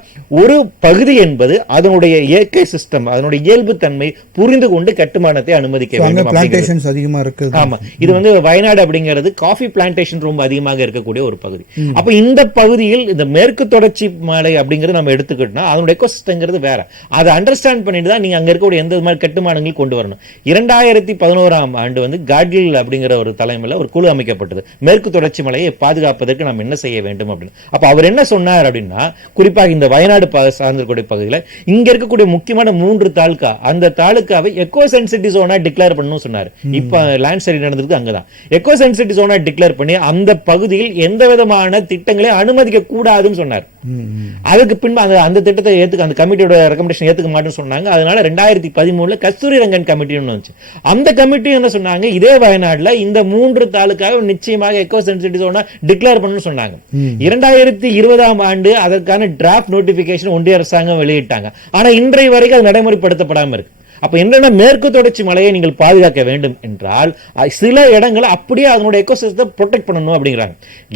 ஒரு பகுதி என்பது அதனுடைய இயற்கை சிஸ்டம், அதனுடைய இயல்பு தன்மை புரிந்து கொண்டு கட்டுமானத்தை அனுமதிக்க வேண்டும். பிளான்டேஷன்ஸ் அதிகமா இருக்கு. ஆமா, இது வந்து வயநாடு அப்படிங்கிறது காஃபி பிளான்டேஷன் ரொம்ப அதிகமாக இருக்கக்கூடிய ஒரு பகுதி. அப்ப இந்த பகுதியில் இந்த மேற்கு தொடர்ச்சி மலை அப்படிங்கிறது நம்ம எடுத்துக்கிட்டோம்னா அதனுடைய எக்கோசிஸ்டம்ங்கிறது வேற. அதை அண்டர்ஸ்டாண்ட் பண்ணிட்டு தான் நீங்க அங்க இருக்கக்கூடிய எந்த மாதிரி கட்டுமானங்கள் கொண்டு வரணும். 2011ஆம் ஆண்டு வந்து காட்கில் அப்படிங்கிற ஒரு தலைமையில் ஒரு குழு அமைக்கப்பட்டது. மேற்கு தொடர்ச்சி மலையை பாதுகாப்பதற்கு நாம் என்ன செய்ய வேண்டும் அப்படின்னு. அப்ப அவர் என்ன சொன்னார் அப்படின்னா, குறிப்பாக இந்த வயநாடு சார்ந்திருக்கூடிய பகுதியில் இங்க இருக்கக்கூடிய முக்கியமான 3 தாலுகா, அந்த தாலுகாவை எக்கோ சென்சிட்டிவ் ஜோனா டிக்ளேர் பண்ணணும் சொன்னார். இப்ப லேண்ட் ஸ்லைடிங் நடந்திருக்கு அங்கதான். எக்கோ சென்சிட்டிவ் ஜோனா டிக்ளேர் பண்ணி அந்த பகுதியில் எந்த விதமான திட்டங்களை அனுமதிக்க கூடாதுன்னு சொன்னார். அதுக்கு பின்பு அந்த திட்டத்தை ஏத்துக்க, அந்த கமிட்டியோட ரெக்கமெண்டேஷன் ஏத்துக்க மாட்டேன்னு சொன்னாங்க. அதனால 2013 கஸ்தூரி ரங்கன் கமிட்டி அந்த கமிட்டி என்ன சொன்னாங்க, இதே வயநாடுல இந்த 3 தாலுக்காக நிச்சயமாக எக்கோ சென்சிட்டிவ் ஜோனா டிக்ளேர் பண்ணணும்னு சொன்னாங்க. 2020ஆம் ஆண்டு அதற்கான டிராஃப்ட் நோட்டிபிகேஷன் ஒன்றிய அரசாங்கம் வெளியிட்டாங்க. ஆனா இன்றைய வரைக்கும் அது நடைமுறைப்படுத்தப்படாம இருக்கு. அப்ப என்னன்னா, மேற்கு தொடர்ச்சி மலையை நீங்கள் பாதுகாக்க வேண்டும் என்றால் சில இடங்களை அப்படியே அதனுடைய எக்கோசிஸ்டம் ப்ரொடெக்ட் பண்ணணும் அப்படிங்கிறாங்க.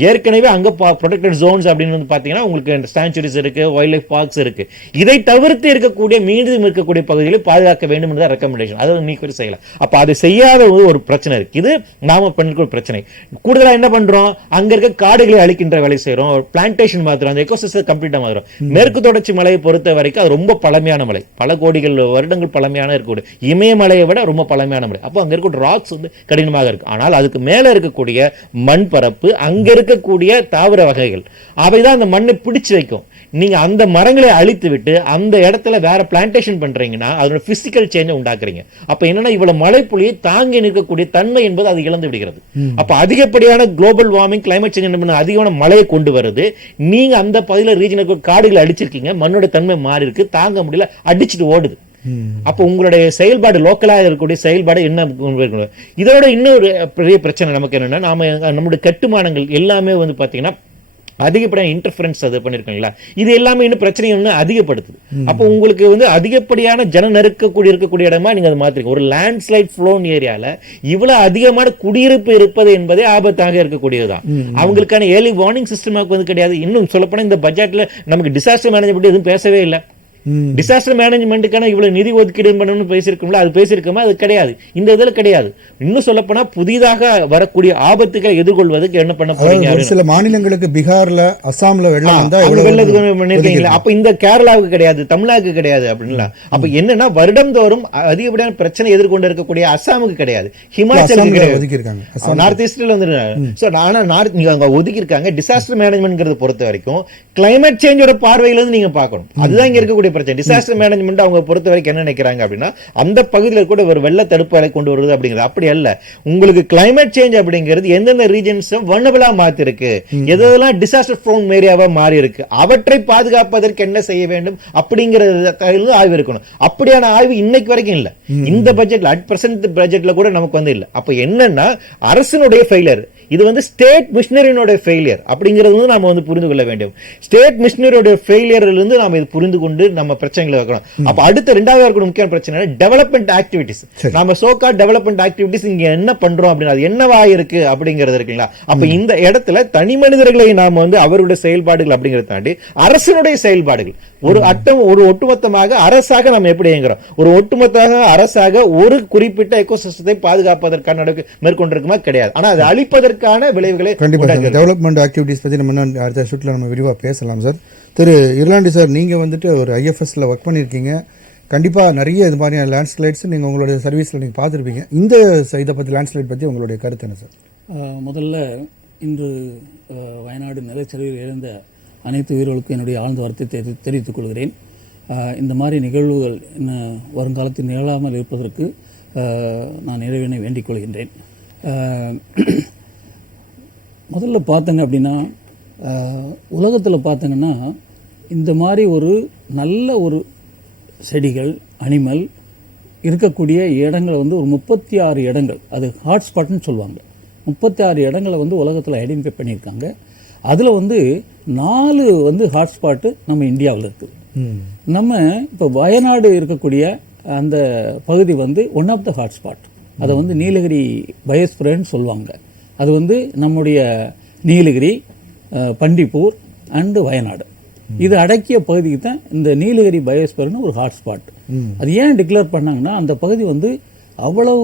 ஏற்கனவே அங்க ப்ரொடெக்டட் ஜோன்ஸ் அப்படின்னு வந்து பாத்தீங்கன்னா உங்களுக்கு சாங்சுரிஸ் இருக்கு, வைல்ட் லைஃப் பார்க்ஸ் இருக்கு. இதை தவிர்த்து இருக்கக்கூடிய மீண்டும் இருக்கக்கூடிய பகுதிகளை பாதுகாக்க வேண்டும் என்ற ரெக்கமெண்டேஷன் அதை நீக்கி செய்யலாம். அப்ப அதை செய்யாத ஒரு பிரச்சனை இருக்கு. இது நாம பண்ணிருக்கிற பிரச்சனை. கூடுதலா என்ன பண்றோம், அங்க இருக்க காடுகளை அழிக்கின்ற வேலை செய்யறோம், பிளான்டேஷன் மாத்திரம், அந்த எக்கோசிஸ்டம் கம்ப்ளீட்டா மாத்திரம். மேற்கு தொடர்ச்சி மலையை பொறுத்த வரைக்கும் அது ரொம்ப பழமையான மலை, பல கோடிகள் வருடங்கள் பழமையான இருக்கக்கூடிய இமயமலையை விட ரொம்ப பழமையான மலை. அப்போ அங்க இருக்கக்கூடிய ராக்ஸ் வந்து கடினமாக இருக்கு. ஆனால் அதுக்கு மேல இருக்கக்கூடிய மண் பரப்பு, அங்க இருக்கக்கூடிய தாவர வகைகள், அவைதான் அந்த மண்ணை பிடிச்சு வைக்கும். நீங்க அந்த மரங்களை அழித்து விட்டு அந்த இடத்துல வேற பிளான்டேஷன் பண்றீங்கன்னா அதோட பிசிக்கல் சேஞ்சை உண்டாக்குறீங்க. அப்ப என்னன்னா, இவ்வளவு மழைப்புலியை தாங்கி நிற்கக்கூடிய தன்மை என்பது அது இழந்து விடுகிறது. அப்ப அதிகப்படியான குளோபல் வார்மிங், கிளைமேட் சேஞ்ச் அதிகமான மழையை கொண்டு வருது. நீங்க அந்த பகுதியில் ரீஜனுக்கு காடுகளை அடிச்சிருக்கீங்க, மண்ணோட தன்மை மாறி இருக்கு, தாங்க முடியல, அடிச்சுட்டு ஓடுது. அப்ப உங்களுடைய செயல்பாடு, லோக்கலா இருக்கக்கூடிய செயல்பாடு என்ன? இதோட இன்னொரு பெரிய பிரச்சனை நமக்கு என்னன்னா, நம்முடைய கட்டுமானங்கள் எல்லாமே வந்து பாத்தீங்கன்னா அதிகப்படியான இன்டர்ஃபரன்ஸ் அது பண்ணிருக்கீங்களா, இது எல்லாமே இன்னும் பிரச்சனையை இன்னும் அதிகப்படுத்துது. அப்போ உங்களுக்கு வந்து அதிகப்படியான ஜன நெருக்கக்கூடிய இருக்கக்கூடிய இடமா நீங்க அதை மாத்திருக்க. ஒரு லேண்ட்ஸ்லைட் ஃப்ளோன் ஏரியால இவ்வளவு அதிகமான குடியிருப்பு இருப்பது என்பதே ஆபத்தாக இருக்கக்கூடியதுதான். அவங்களுக்கான ஏர்லி வார்னிங் சிஸ்டமாக்கு வந்து கிடையாது. இன்னும் சொல்லப்போனா இந்த பட்ஜெட்ல நமக்கு டிசாஸ்டர் மேனேஜ்மெண்ட் எதுவும் பேசவே இல்லை. டிசாஸ்டர் மேனேஜ்மெண்ட்டுக்கான இவ்வளவு நிதி ஒதுக்கீடு பண்ணணும்னு பேசியிருக்கோம்ல, அது பேசியிருக்கோமா? அது கிடையாது, இந்த இதுல கிடையாது. இன்னும் சொல்ல போனா புதிதாக வரக்கூடிய ஆபத்துகளை எதிர்கொள்வதற்கு என்ன பண்ண போறீங்க? ஒரு சில மாநிலங்களுக்கு பீகார்ல, அசாம்ல வெள்ளம் வந்தா பண்ணிருக்கீங்களா? அப்ப இந்த கேரளாவுக்கு கிடையாது, தமிழ்நாட்டுக்கு கிடையாது அப்படின்னா அப்ப என்னன்னா வருடம்தோறும் அதிகப்படியான பிரச்சனை எதிர்கொண்டு இருக்கக்கூடிய அசாமுக்கு கிடையாது, ஹிமாச்சலுக்கு கிடையாது, நார்த் ஈஸ்ட்ல வந்து ஒதுக்கி இருக்காங்க. டிசாஸ்டர் மேனேஜ்மெண்ட் பொறுத்த வரைக்கும் கிளைமேட் சேஞ்சோட பார்வையில இருந்து நீங்க பார்க்கணும். அதுதான் இங்க இருக்கக்கூடிய பிரச்சனை. டிசாஸ்டர் மேனேஜ்மெண்ட் அவங்க பொறுத்த வரைக்கும் என்ன நினைக்கிறாங்க அப்படின்னா அந்த பகுதியில் கூட ஒரு வெள்ள தடுப்பு அலை கொண்டு வருது அப்படிங்கிறது. அப்படி அல்ல. உங்களுக்கு கிளைமேட் சேஞ்ச் அப்படிங்கிறது எந்தெந்த ரீஜன்ஸ் வல்னரபிளா மாத்தி இருக்கு, எதெல்லாம் டிசாஸ்டர் ப்ரோன் ஏரியாவா மாறி இருக்கு, அவற்றை பாதுகாப்பதற்கு என்ன செய்ய வேண்டும் அப்படிங்கிறது ஆய்வு இருக்கணும். அப்படியான ஆய்வு இன்னைக்கு வரைக்கும் இல்ல. இந்த பட்ஜெட்ல அட் பிரசன்ட் பட்ஜெட்ல கூட நமக்கு வந்து இல்ல. அப்ப என்னன்னா அரசினுடைய ஃபெயிலியர், இது வந்து ஸ்டேட் மிஷனரியோட ஃபெயிலியர் அப்படிங்கிறது வந்து நாம வந்து புரிந்து கொள்ள வேண்டும். ஸ்டேட் மிஷனரியோட ஃபெயிலியர்ல இருந்து நாம இது புரிந்து கொண்டு நம்ம பிரச்சனைகளை வைக்கணும். அப்ப அடுத்த இரண்டாவது இருக்கக்கூடிய முக்கியமான பிரச்சனை டெவலப்மெண்ட் ஆக்டிவிட்டிஸ். நாம சோகா டெவலப்மெண்ட் ஆக்டிவிட்டிஸ் இங்க என்ன பண்றோம் அப்படின்னா அது என்னவா இருக்கு அப்படிங்கிறது இருக்குங்களா. அப்ப இந்த இடத்துல தனி மனிதர்களை நாம வந்து அவருடைய செயல்பாடுகள் அப்படிங்கறத தாண்டி அரசினுடைய செயல்பாடுகள் ஒரு ஒட்டுமொத்தமாக அரசாக நம்ம எப்படி இயங்குறோம், ஒரு ஒட்டுமொத்தமாக அரசாக ஒரு குறிப்பிட்ட எக்கோசிஸ்டத்தை பாதுகாப்பதற்கான நடவடிக்கை மேற்கொண்டிருக்குமா? கிடையாது. ஆனா அது அழிப்பதற்கான விளைவுகளை டெவலப்மெண்ட் ஆக்டிவிட்டிஸ் பத்தி நம்ம அடுத்த ஷூட்ல நம்ம விரிவா பேசலாம் சார். திரு இர்லாண்டி சார், நீங்க வந்துட்டு ஒரு ஐஎஃப்எஸ்ல ஒர்க் பண்ணிருக்கீங்க. கண்டிப்பா நிறைய இது மாதிரியான லேண்ட்ஸ்லைட்ஸ் நீங்க உங்களுடைய சர்வீஸ்ல நீங்க பார்த்துருப்பீங்க. இந்த இதை பத்தி லேண்ட்ஸ்லைட் பத்தி உங்களுடைய கருத்து என்ன சார்? முதல்ல இன்று வயநாடு நிலச்சரிவில் இழந்த அனைத்து உயிர்களுக்கும் என்னுடைய ஆழ்ந்த வருத்தத்தை தெரிவித்துக் கொள்கிறேன். இந்த மாதிரி நிகழ்வுகள் வருங்காலத்தில் நிகழாமல் இருப்பதற்கு நான் இறைவனை வேண்டிக் கொள்கின்றேன். முதல்ல பார்த்தங்க அப்படின்னா உலகத்தில் பார்த்தங்கன்னா இந்த மாதிரி ஒரு நல்ல ஒரு செடிகள் அனிமல் இருக்கக்கூடிய இடங்களை வந்து ஒரு 36 இடங்கள், அது ஹாட்ஸ்பாட்னு சொல்லுவாங்க. 36 இடங்களை வந்து உலகத்தில் ஐடென்டிஃபை பண்ணியிருக்காங்க. அதில் வந்து 4 வந்து ஹாட்ஸ்பாட்டு நம்ம இந்தியாவில் இருக்குது. நம்ம இப்போ வயநாடு இருக்கக்கூடிய அந்த பகுதி வந்து ஒன் ஆஃப் த ஹாட்ஸ்பாட். அதை வந்து நீலகிரி பயோஸ்பியர்னு சொல்லுவாங்க. அது வந்து நம்முடைய நீலகிரி, பண்டிப்பூர் அண்டு வயநாடு இது அடக்கிய பகுதிக்கு தான் இந்த நீலகிரி பயோஸ்பியர்னு ஒரு ஹாட்ஸ்பாட். அது ஏன் டிக்ளேர் பண்ணாங்கன்னா அந்த பகுதி வந்து அவ்வளவு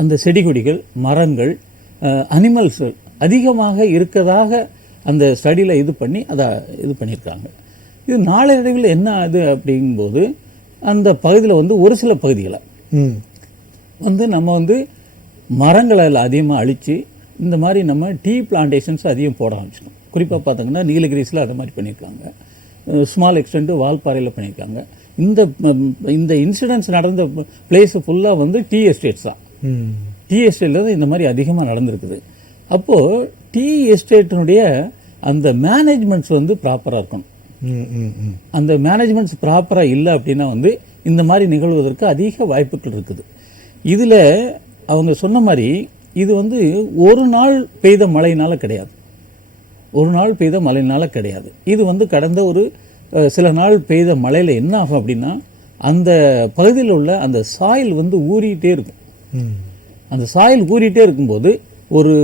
அந்த செடி கொடிகள், மரங்கள், அனிமல்ஸ் அதிகமாக இருக்கதாக அந்த ஸ்டடியில் இது பண்ணி அதை இது பண்ணியிருக்காங்க. இது நாளடைவில் என்ன ஆகுது அப்படிங்கும்போது அந்த பகுதியில் வந்து ஒரு சில பகுதிகளை வந்து நம்ம வந்து மரங்களை அதிகமாக அழித்து இந்த மாதிரி நம்ம டீ பிளான்டேஷன்ஸ் அதிகம் போட ஆரம்பிச்சிட்டோம். குறிப்பாக பார்த்தோங்கன்னா நீலகிரிஸில் அது மாதிரி பண்ணியிருக்காங்க, ஸ்மால் எக்ஸ்டென்ட்டு வால்பாறையில் பண்ணியிருக்காங்க. இந்த இன்சிடென்ட்ஸ் நடந்த பிளேஸ் ஃபுல்லாக வந்து டீ எஸ்டேட்ஸ் தான். டீ எஸ்டேட்டில் தான் இந்த மாதிரி அதிகமாக நடந்திருக்குது. அப்போது டீ எஸ்டேட்டினுடைய அந்த மேனேஜ்மெண்ட்ஸ் வந்து ப்ராப்பராக இருக்கணும். அந்த மேனேஜ்மெண்ட்ஸ் ப்ராப்பராக இல்லை அப்படின்னா வந்து இந்த மாதிரி நிகழ்வதற்கு அதிக வாய்ப்புகள் இருக்குது. இதில் அவங்க சொன்ன மாதிரி இது வந்து ஒரு நாள் பெய்த மழையினால கிடையாது, ஒரு நாள் பெய்த மழையினால கிடையாது. இது வந்து கடந்த ஒரு சில நாள் பெய்த மழையில் என்ன ஆகும் அப்படின்னா அந்த பகுதியில் உள்ள அந்த சாயில் வந்து ஊறிட்டே இருக்கும். அந்த சாயில் ஊறிட்டே இருக்கும்போது ஒரு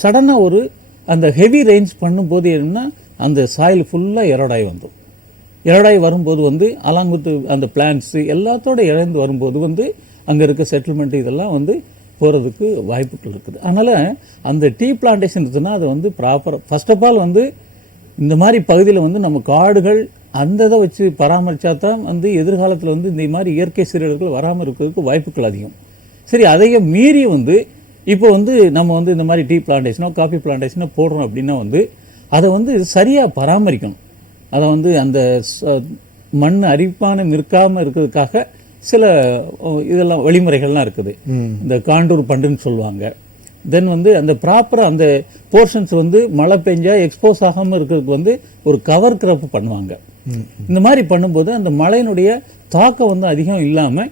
சடனாக ஒரு அந்த ஹெவி ரெயின்ஸ் பண்ணும்போது என்னன்னா அந்த சாயில் ஃபுல்லாக எரோடாய் வந்துடும். எரோடாய் வரும்போது வந்து அலாங் வித் அந்த பிளான்ட்ஸு எல்லாத்தோட இழந்து வரும்போது வந்து அங்கே இருக்க செட்டில்மெண்ட் இதெல்லாம் வந்து போகிறதுக்கு வாய்ப்புகள் இருக்குது. அதனால் அந்த டீ பிளான்டேஷன் இருக்குதுன்னா அது வந்து ப்ராப்பராக ஃபர்ஸ்ட் ஆஃப் ஆல் வந்து இந்த மாதிரி பகுதியில் வந்து நம்ம காடுகள் அந்த இதை வச்சு பராமரித்தா தான் வந்து எதிர்காலத்தில் வந்து இந்த மாதிரி இயற்கை சீரழிவுகள் வராமல் இருக்கிறதுக்கு வாய்ப்புகள் அதிகம். சரி, அதையே மீறி வந்து இப்போ வந்து நம்ம வந்து இந்த மாதிரி டீ பிளான்டேஷனோ காஃபி பிளான்டேஷனோ போடுறோம் அப்படின்னா வந்து அதை வந்து சரியாக பராமரிக்கணும். அதை வந்து அந்த மண் அரிப்பானம் இருக்காமல் இருக்கிறதுக்காக சில இதெல்லாம் வழிமுறைகள்லாம் இருக்குது. இந்த காண்டூர் பண்டுன்னு சொல்லுவாங்க. தென் வந்து அந்த ப்ராப்பராக அந்த போர்ஷன்ஸ் வந்து மழை பெஞ்சா எக்ஸ்போஸ் ஆகாமல் இருக்கிறதுக்கு வந்து ஒரு கவர் கிராப் பண்ணுவாங்க. இந்த மாதிரி பண்ணும்போது அந்த மழையினுடைய தாக்கம் வந்து அதிகம் இல்லாமல்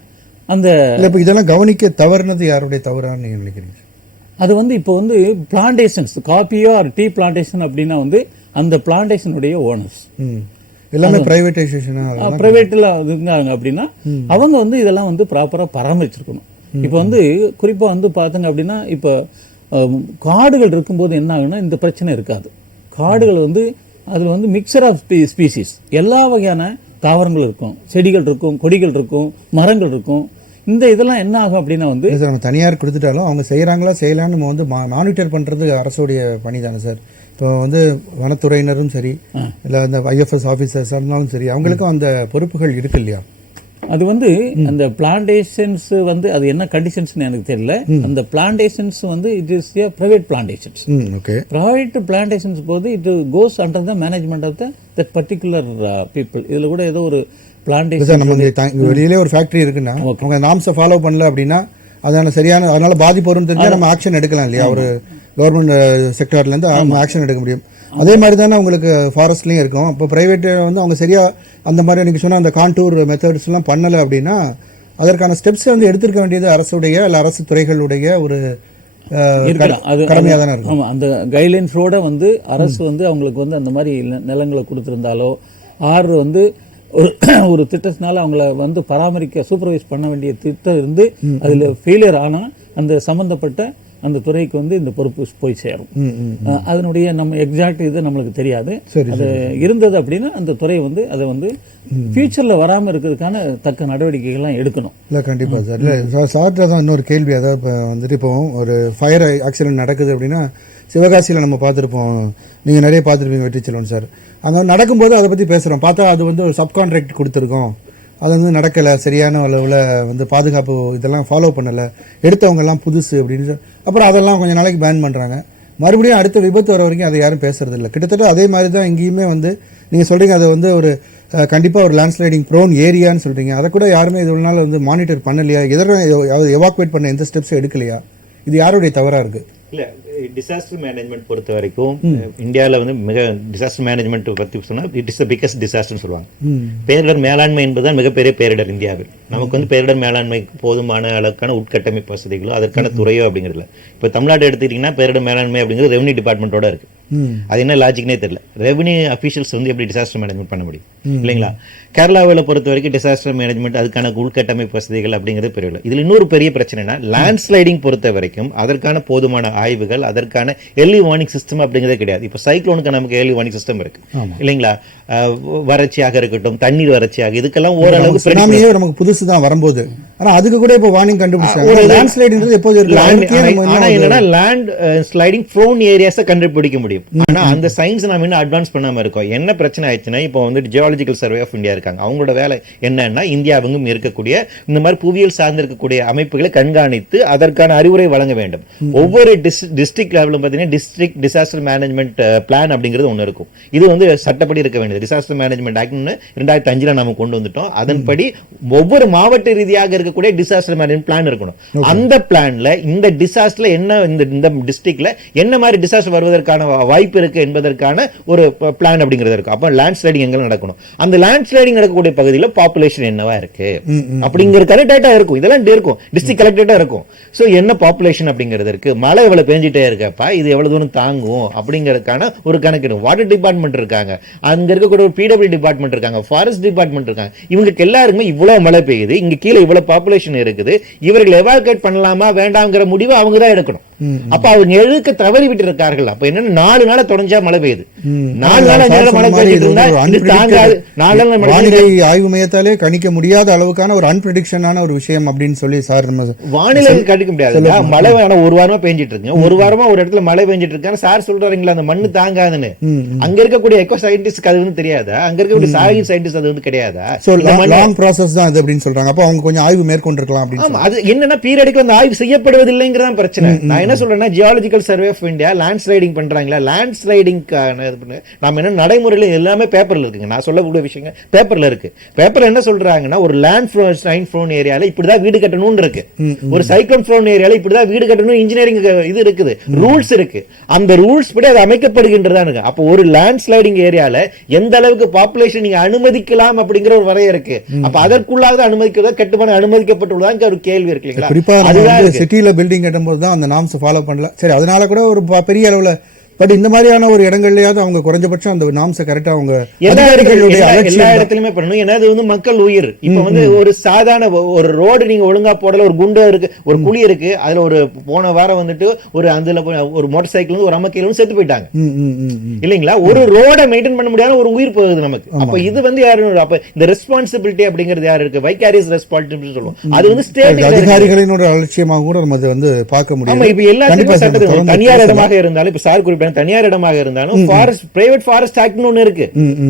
அந்த இதெல்லாம் கவனிக்க தவறுனது யாருடைய தவறான்னு நீங்கள் நினைக்கிறீங்க? அது வந்து இப்போ வந்து பிளான்டேஷன்ஸ், காப்பியோ ஆர் டீ பிளான்டேஷன் அப்படின்னா வந்து அந்த பிளான்டேஷனுடைய ஓனர்ஸ் எல்லாமே பிரைவேட்டைசேஷனா பிரைவேட்டில் இருந்தாங்க அப்படின்னா அவங்க வந்து இதெல்லாம் வந்து ப்ராப்பராக பராமரிச்சிருக்கணும். இப்போ வந்து குறிப்பாக வந்து பார்த்தங்க அப்படின்னா இப்போ காடுகள் இருக்கும்போது என்ன ஆகுன்னா இந்த பிரச்சனை இருக்காது. காடுகள் வந்து அதில் வந்து மிக்சர் ஆஃப் ஸ்பீசிஸ், எல்லா வகையான தாவரங்கள் இருக்கும், செடிகள் இருக்கும், கொடிகள் இருக்கும், மரங்கள் இருக்கும். இந்த இதெல்லாம் என்ன ஆகும் அப்படின்னா வந்து சார் நம்ம தனியார் கொடுத்துட்டாலும் அவங்க செய்கிறாங்களா செய்யலான்னு நம்ம வந்து மானிட்டர் பண்ணுறது அரசுடைய பணி தானே சார். இப்போ வந்து வனத்துறையினரும் சரி இல்லை அந்த ஐஎஃப்எஸ் ஆஃபீஸர்ஸாக இருந்தாலும் சரி அவங்களுக்கும் அந்த பொறுப்புகள் இருக்கு இல்லையா? அது வந்து அந்த பிளான்டேஷன்ஸ் வந்து அது என்ன கண்டிஷன்ஸ்னு எனக்கு தெரியல. அந்த பிளான்டேஷன்ஸ் வந்து it is a private plantations. Okay, private plantations போது it goes under the management of that particular people. இதுல கூட ஏதோ ஒரு பிளான்டேஷன் நம்ம வெளியிலே ஒரு ஃபேக்டரி இருக்குன்னா அவங்க நாம்ஸை ஃபாலோ பண்ணல அப்படின்னா அதான சரியான அதனால பாதிப்பு வரும்னு தெரிஞ்சா நம்ம ஆக்ஷன் எடுக்கலாம் இல்லையா? ஒரு கவர்மெண்ட் செக்டார்லேருந்து அவங்க ஆக்ஷன் எடுக்க முடியும். அதே மாதிரி தானே உங்களுக்கு ஃபாரஸ்ட்லேயும் இருக்கும். இப்போ ப்ரைவேட் வந்து அவங்க சரியாக அந்த மாதிரி நீங்கள் சொன்ன அந்த கான்டூர் மெத்தட்ஸ்லாம் பண்ணலை அப்படின்னா அதற்கான ஸ்டெப்ஸ் வந்து எடுத்திருக்க வேண்டியது அரசுடைய இல்லை அரசு துறைகளுடைய ஒரு கடமையாக தானே இருக்கும். ஆமாம், அந்த கைட்லைன்ஸோட வந்து அரசு வந்து அவங்களுக்கு வந்து அந்த மாதிரி நிலங்களை கொடுத்துருந்தாலோ ஆறு வந்து ஒரு திட்டத்தினால அவங்கள வந்து பராமரிக்க சூப்பர்வைஸ் பண்ண வேண்டிய திட்டம் இருந்து அதில் ஃபெயிலியர் ஆனால் அந்த சம்பந்தப்பட்ட அந்த துறைக்கு வந்து இந்த பொறுப்பு போய் சேரும். அதனுடைய நம்ம எக்ஸாக்ட் இது நம்மளுக்கு தெரியாது. அது இருந்தது அப்படின்னா அந்த துறை வந்து அதை வந்து ஃபியூச்சர்ல வராமல் இருக்கிறதுக்கான தக்க நடவடிக்கைகள்லாம் எடுக்கணும். இல்லை கண்டிப்பாக சார். இல்லை சார்ட்ட தான் இன்னொரு கேள்வி. அதாவது இப்போ வந்துட்டு இப்போ ஒரு ஃபயர் ஆக்சிடென்ட் நடக்குது அப்படின்னா சிவகாசியில் நம்ம பார்த்துருப்போம், நீங்கள் நிறைய பார்த்துருப்பீங்க வெற்றிச்செல்வன் சார். அங்கே நடக்கும்போது அதை பற்றி பேசுகிறோம், பார்த்தா அது வந்து ஒரு சப்கான்ட்ராக்ட் கொடுத்துருக்கோம், அது வந்து நடக்கலை, சரியான அளவில் வந்து பாதுகாப்பு இதெல்லாம் ஃபாலோ பண்ணலை, எடுத்தவங்கெல்லாம் புதுசு அப்படின்னு. அப்புறம் அதெல்லாம் கொஞ்சம் நாளைக்கு பேன் பண்ணுறாங்க. மறுபடியும் அடுத்த விபத்து வர வரைக்கும் அதை யாரும் பேசுறது இல்லை. கிட்டத்தட்ட அதே மாதிரி தான் இங்கேயுமே வந்து நீங்கள் சொல்கிறீங்க அதை வந்து ஒரு கண்டிப்பாக ஒரு லேண்ட்ஸ்லைடிங் ப்ரோன் ஏரியான்னு சொல்கிறீங்க. அதை கூட யாருமே இது ஒரு நாள் வந்து மானிட்டர் பண்ணலையா? எவாக்குவேட் பண்ண எந்த ஸ்டெப்ஸும் எடுக்கலையா? இது யாருடைய தவறாக இருக்குது? இல்லை, டிசாஸ்டர் மேனேஜ்மெண்ட் பொறுத்த வரைக்கும் இந்தியாவில் வந்து மிக டிசாஸ்டர் மேனேஜ்மெண்ட் பற்றி சொன்னால் இட் இஸ் த பிகஸ்ட் டிசாஸ்டர்னு சொல்லுவாங்க. பேரிடர் மேலாண்மை என்பதுதான் மிகப்பெரிய பேரிடர் இந்தியாவில். நமக்கு வந்து பேரிடர் மேலாண்மைக்கு போதுமான அளவுக்கான உட்கட்டமைப்பு வசதிகளோ அதற்கான துறையோ அப்படிங்கிறதுல இப்போ தமிழ்நாடு எடுத்துக்கிட்டிங்கன்னா பேரிடர் மேலாண்மை அப்படிங்கிறது ரெவன்யூ டிபார்ட்மெண்ட்டோட இருக்கு. அது என்ன லாஜிக்னே தெரியல. ரெவன்யூ அஃபீஷியல்ஸ் வந்து எப்படி டிசாஸ்டர் மேனேஜ்மெண்ட் பண்ண முடியும் இல்லைங்களா? கேரளாவில் பொறுத்த வரைக்கும் டிசாஸ்டர் மேனேஜ்மெண்ட் அதுக்கான உள்கட்டமைப்பு வசதிகள் அப்படிங்கிறது பெரிய. இதில் இன்னொரு பெரிய பிரச்சனைனா லேண்ட் ஸ்லைடிங் பொறுத்த வரைக்கும் அதற்கான போதுமான ஆய்வுகள், அதற்கான எர்லி வார்னிங் சிஸ்டம் அப்படிங்கிறதே கிடையாது. இப்போ சைக்ளோனுக்கு நமக்கு எர்லி வார்னிங் சிஸ்டம் இருக்கு இல்லைங்களா? வறட்சியாக இருக்கட்டும், தண்ணீர் வறட்சியாக, இதுக்கெல்லாம் ஓரளவுக்கு நமக்கு புதுசு தான் வரும்போது. ஆனா அதுக்கு கூட இப்போ வார்னிங் கண்டுபிடிச்சாங்க. லேண்ட் ஸ்லைடிங்கிறது எப்போது இருக்கு? ஆனா என்னன்னா லேண்ட் ஸ்லைடிங் ப்ரோன் ஏரியாஸை கண்டுபிடிக்க முடியும். ஆனா அந்த சயின்ஸ் நாம இன்னும் அட்வான்ஸ் பண்ணாம இருக்கோம். என்ன பிரச்சனை ஆயிடுச்சுன்னா இப்போ வந்து ஜியாலஜிக்கல் சர்வே ஆஃப் இந்தியா இருக்காங்க. அவங்களோட வேலை என்னன்னா இந்தியாவுக்கும் இருக்கக்கூடிய இந்த மாதிரி புவியியல் சார்ந்து இருக்கக்கூடிய அமைப்புகளை கண்காணித்து அதற்கான அறிவுரை வழங்க வேண்டும். ஒவ்வொரு டிஸ்ட்ரிக்ட் லெவலும் பார்த்தீங்கன்னா டிஸ்ட்ரிக்ட் டிசாஸ்டர் மேனேஜ்மெண்ட் பிளான் அப்படிங்கிறது ஒன்று இருக்கும். இது வந்து சட்டப்படி இருக்க வேண்டியது. டிசாஸ்டர் மேனேஜ்மெண்ட் ஆக்ட் 2005 நம்ம கொண்டு வந்துட்டோம். அதன்படி ஒவ்வொரு மாவட்ட ரீதியாக இருக்கக்கூடிய டிசாஸ்டர் மேனேஜ்மெண்ட் பிளான் இருக்கணும். அந்த பிளான்ல இந்த டிசாஸ்டர்ல என்ன, இந்த டிஸ்ட்ரிக்ட்ல என்ன மாதிரி டிசாஸ்டர் வருவதற்கான வாய்ப்பு இருக்கு என்பதற்கான ஒரு பிளான் அப்படிங்கிறது இருக்கும். அப்ப லேண்ட் ஸ்லைடிங் எங்க நடக்கணும், அந்த லேண்ட் ஸ்லைடிங் நடக்கக்கூடிய பகுதியில் பாப்புலேஷன் என்னவா இருக்கு அப்படிங்கிறதுக்கான டேட்டா இருக்கும். இதெல்லாம் இருக்கும், டிஸ்ட்ரிக்ட் கலெக்டரேட்டா இருக்கும். சோ என்ன பாப்புலேஷன் அப்படிங்கிறது இருக்கு, மழை எவ்வளவு பெஞ்சிட்டே இருக்கப்பா, இது எவ்வளவு தூரம் தாங்கும் அப்படிங்கிறதுக்கான ஒரு கணக்கு இருக்கும். வாட்டர் டிபார்ட்மெண்ட் இருக்காங்க, அங்க இருக்கக்கூடிய ஒரு பிடபிள்யூ டிபார்ட்மெண்ட் இருக்காங்க, ஃபாரஸ்ட் டிபார்ட்மெண்ட் இருக்காங்க. இவங்களுக்கு எல்லாருக்குமே இவ்வளவு மழை பெய்யுது, இங்க கீழே இவ்வளவு பாப்புலேஷன் இருக்குது, இவர்கள் எவால்குவேட் பண்ணலாமா வேண்டாம்ங்கிற முடிவு அவங்க தான் எடுக்கணும். அப்ப அவங்க எழுக்க தவறி விட்டு இருக்கார்கள். அப்ப என்ன 4 நாள தொடர்ந்தா மழை பெய்யுது, 4 நாள் மழை பெய்யுது வானிலை ஆய்வு மையத்தாலே கணிக்க முடியாத அளவுக்கான ஒரு அன்பிரடிக்ஷனான ஒரு விஷயம் அப்படின்னு சொல்லி சார் நம்ம வானிலை கணிக்க முடியாது. மழை ஒரு வாரமா பெஞ்சிட்டு இருக்கு, ஒரு வாரமா ஒரு இடத்துல மழை பெஞ்சிட்டு இருக்காங்க சார் சொல்றாருங்களா, அந்த மண்ணு தாங்காதுன்னு. அங்க இருக்கக்கூடிய எக்கோ சயின்டிஸ்ட் அது வந்து தெரியாதா, அங்க இருக்கக்கூடிய சாயில் சயின்டிஸ்ட் அது வந்து கிடையாதா? லாங் ப்ராசஸ் தான் அது அப்படின்னு சொல்றாங்க. அப்ப அவங்க கொஞ்சம் ஆய்வு மேற்கொண்டிருக்கலாம் அப்படின்னு. அது என்னன்னா பீரியடுக்கு அந்த ஆய்வு செய்யப்படுவதில்லைங்கிறதான் பிரச்சனை. நான் என்ன சொல்றேன்னா geological survey of India land sliding பண்றாங்களா, லேண்ட் ஸ்லைடிங் நாம என்ன நடைமுறையில் எல்லாமே பேப்பர்ல இருக்குங்க. நான் சொல்லக்கூடிய விஷயங்கள் பேப்பர்ல இருக்கு. பேப்பர்ல என்ன சொல்றாங்கன்னா ஒரு லேண்ட் ஃப்ரோன் ஏரியால இப்படிதான் வீடு கட்டணும்னு இருக்கு, ஒரு சைக்ளோன் ஃப்ரோன் ஏரியால இப்படிதான் வீடு கட்டணும் இன்ஜினியரிங் இது இருக்குது, ரூல்ஸ் இருக்கு. அந்த ரூல்ஸ் படி அது அமைக்கப்படுகின்றதா இருக்கு. அப்போ ஒரு லேண்ட் ஸ்லைடிங் ஏரியால எந்த அளவுக்கு பாப்புலேஷன் நீங்க அனுமதிக்கலாம் அப்படிங்கிற ஒரு வரையறை இருக்கு. அப்ப அதற்குள்ளாக அனுமதிக்கிறதா கட்டுமான அனுமதி அனுமதிக்கப்பட்டுள்ளதா ஒரு கேள்வி இருக்கு இல்லைங்களா? குறிப்பா நம்ம அதுதான் வந்து இருக்கு. சிட்டில பில்டிங் கட்டும்போது தான் அந்த நாம்ஸ் ஃபாலோ பண்ணல. சரி, அதனால கூட ஒரு பெரிய அளவுல பட் இந்த மாதிரியான ஒரு இடங்கள்லயாவது அவங்க குறைஞ்சபட்சம் அந்த நாம்ஸை கரெக்டா அவங்க அதிகாரிகளுடைய எல்லா அலட்சியம் இடத்துலயுமே பண்ணணும். ஏன்னா அது வந்து மக்கள் உயிர். இப்ப வந்து ஒரு சாதாரண ஒரு ரோடு நீங்க ஒழுங்கா போடல, ஒரு குண்டு இருக்கு, ஒரு குழி இருக்கு, அதுல ஒரு போன வாரம் வந்துட்டு ஒரு அதுல ஒரு மோட்டார் சைக்கிள் ஒரு அம்மக்கையிலும் செத்து போயிட்டாங்க இல்லைங்களா? ஒரு ரோட மெயின்டைன் பண்ண முடியாத ஒரு உயிர் போகுது நமக்கு. அப்ப இது வந்து யாரு? அப்ப இந்த ரெஸ்பான்சிபிலிட்டி அப்படிங்கிறது யாரு இருக்கு? வைகாரியஸ் ரெஸ்பான்சிபிலிட்டி சொல்லுவோம். அது வந்து ஸ்டேட் அதிகாரிகளினோட அலட்சியமாக கூட நம்ம அதை வந்து பார்க்க முடியும். ஆமா, இப்ப எல்லாத்துக்கும் சட்டத்துக்கு தனியார் இடமாக இருந்தாலும், இப்ப சார் குறிப்பிட்ட தனியார் இடமாக இருந்தாலும் ஃபாரஸ்ட் பிரைவேட் ஃபாரஸ்ட் ஆக்ட்னு ஒன்னு இருக்கு.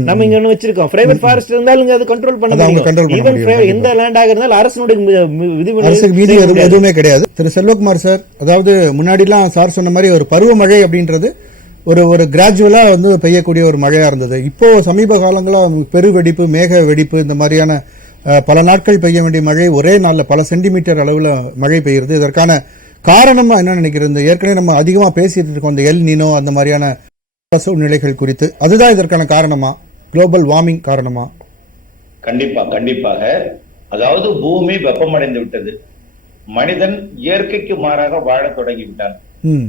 நம்ம இங்க ஒன்னு வச்சிருக்கோம். பிரைவேட் ஃபாரஸ்ட் இருந்தாலும் அது கண்ட்ரோல் பண்ண முடியும். ஈவன் எந்த லேண்டாக இருந்தாலும் அரசனுடைய மீதி எதுவுமே கிடையாது. திரு செல்வகுமார் சார், அதாவது முன்னாடிலாம் சார் சொன்ன மாதிரி ஒரு பருவமழை அப்படின்றது ஒரு கிராஜுவலா வந்து பெய்யக்கூடிய ஒரு மழையா இருந்தது. இப்போ சமீப காலங்களா பெருவெடிப்பு, மேக வெடிப்பு, இந்த மாதிரியான பல நாட்கள் பெய்ய வேண்டிய மழை ஒரே நாள்ல பல சென்டிமீட்டர் அளவுல மழை பெய்யுறது. இதற்கான காரணமா என்ன நினைக்கிறது? ஏற்கனவே நம்ம அதிகமா பேசிட்டு இருக்கோம் இந்த எல் நீனோ அந்த மாதிரியான சூழ்நிலைகள் குறித்து. அதுதான் இதற்கான காரணமா? குளோபல் வார்மிங் காரணமா? கண்டிப்பாக. அதாவது பூமி வெப்பமடைந்து விட்டது, மனிதன் இயற்கைக்கு மாறாக வாழ தொடங்கி விட்டான்.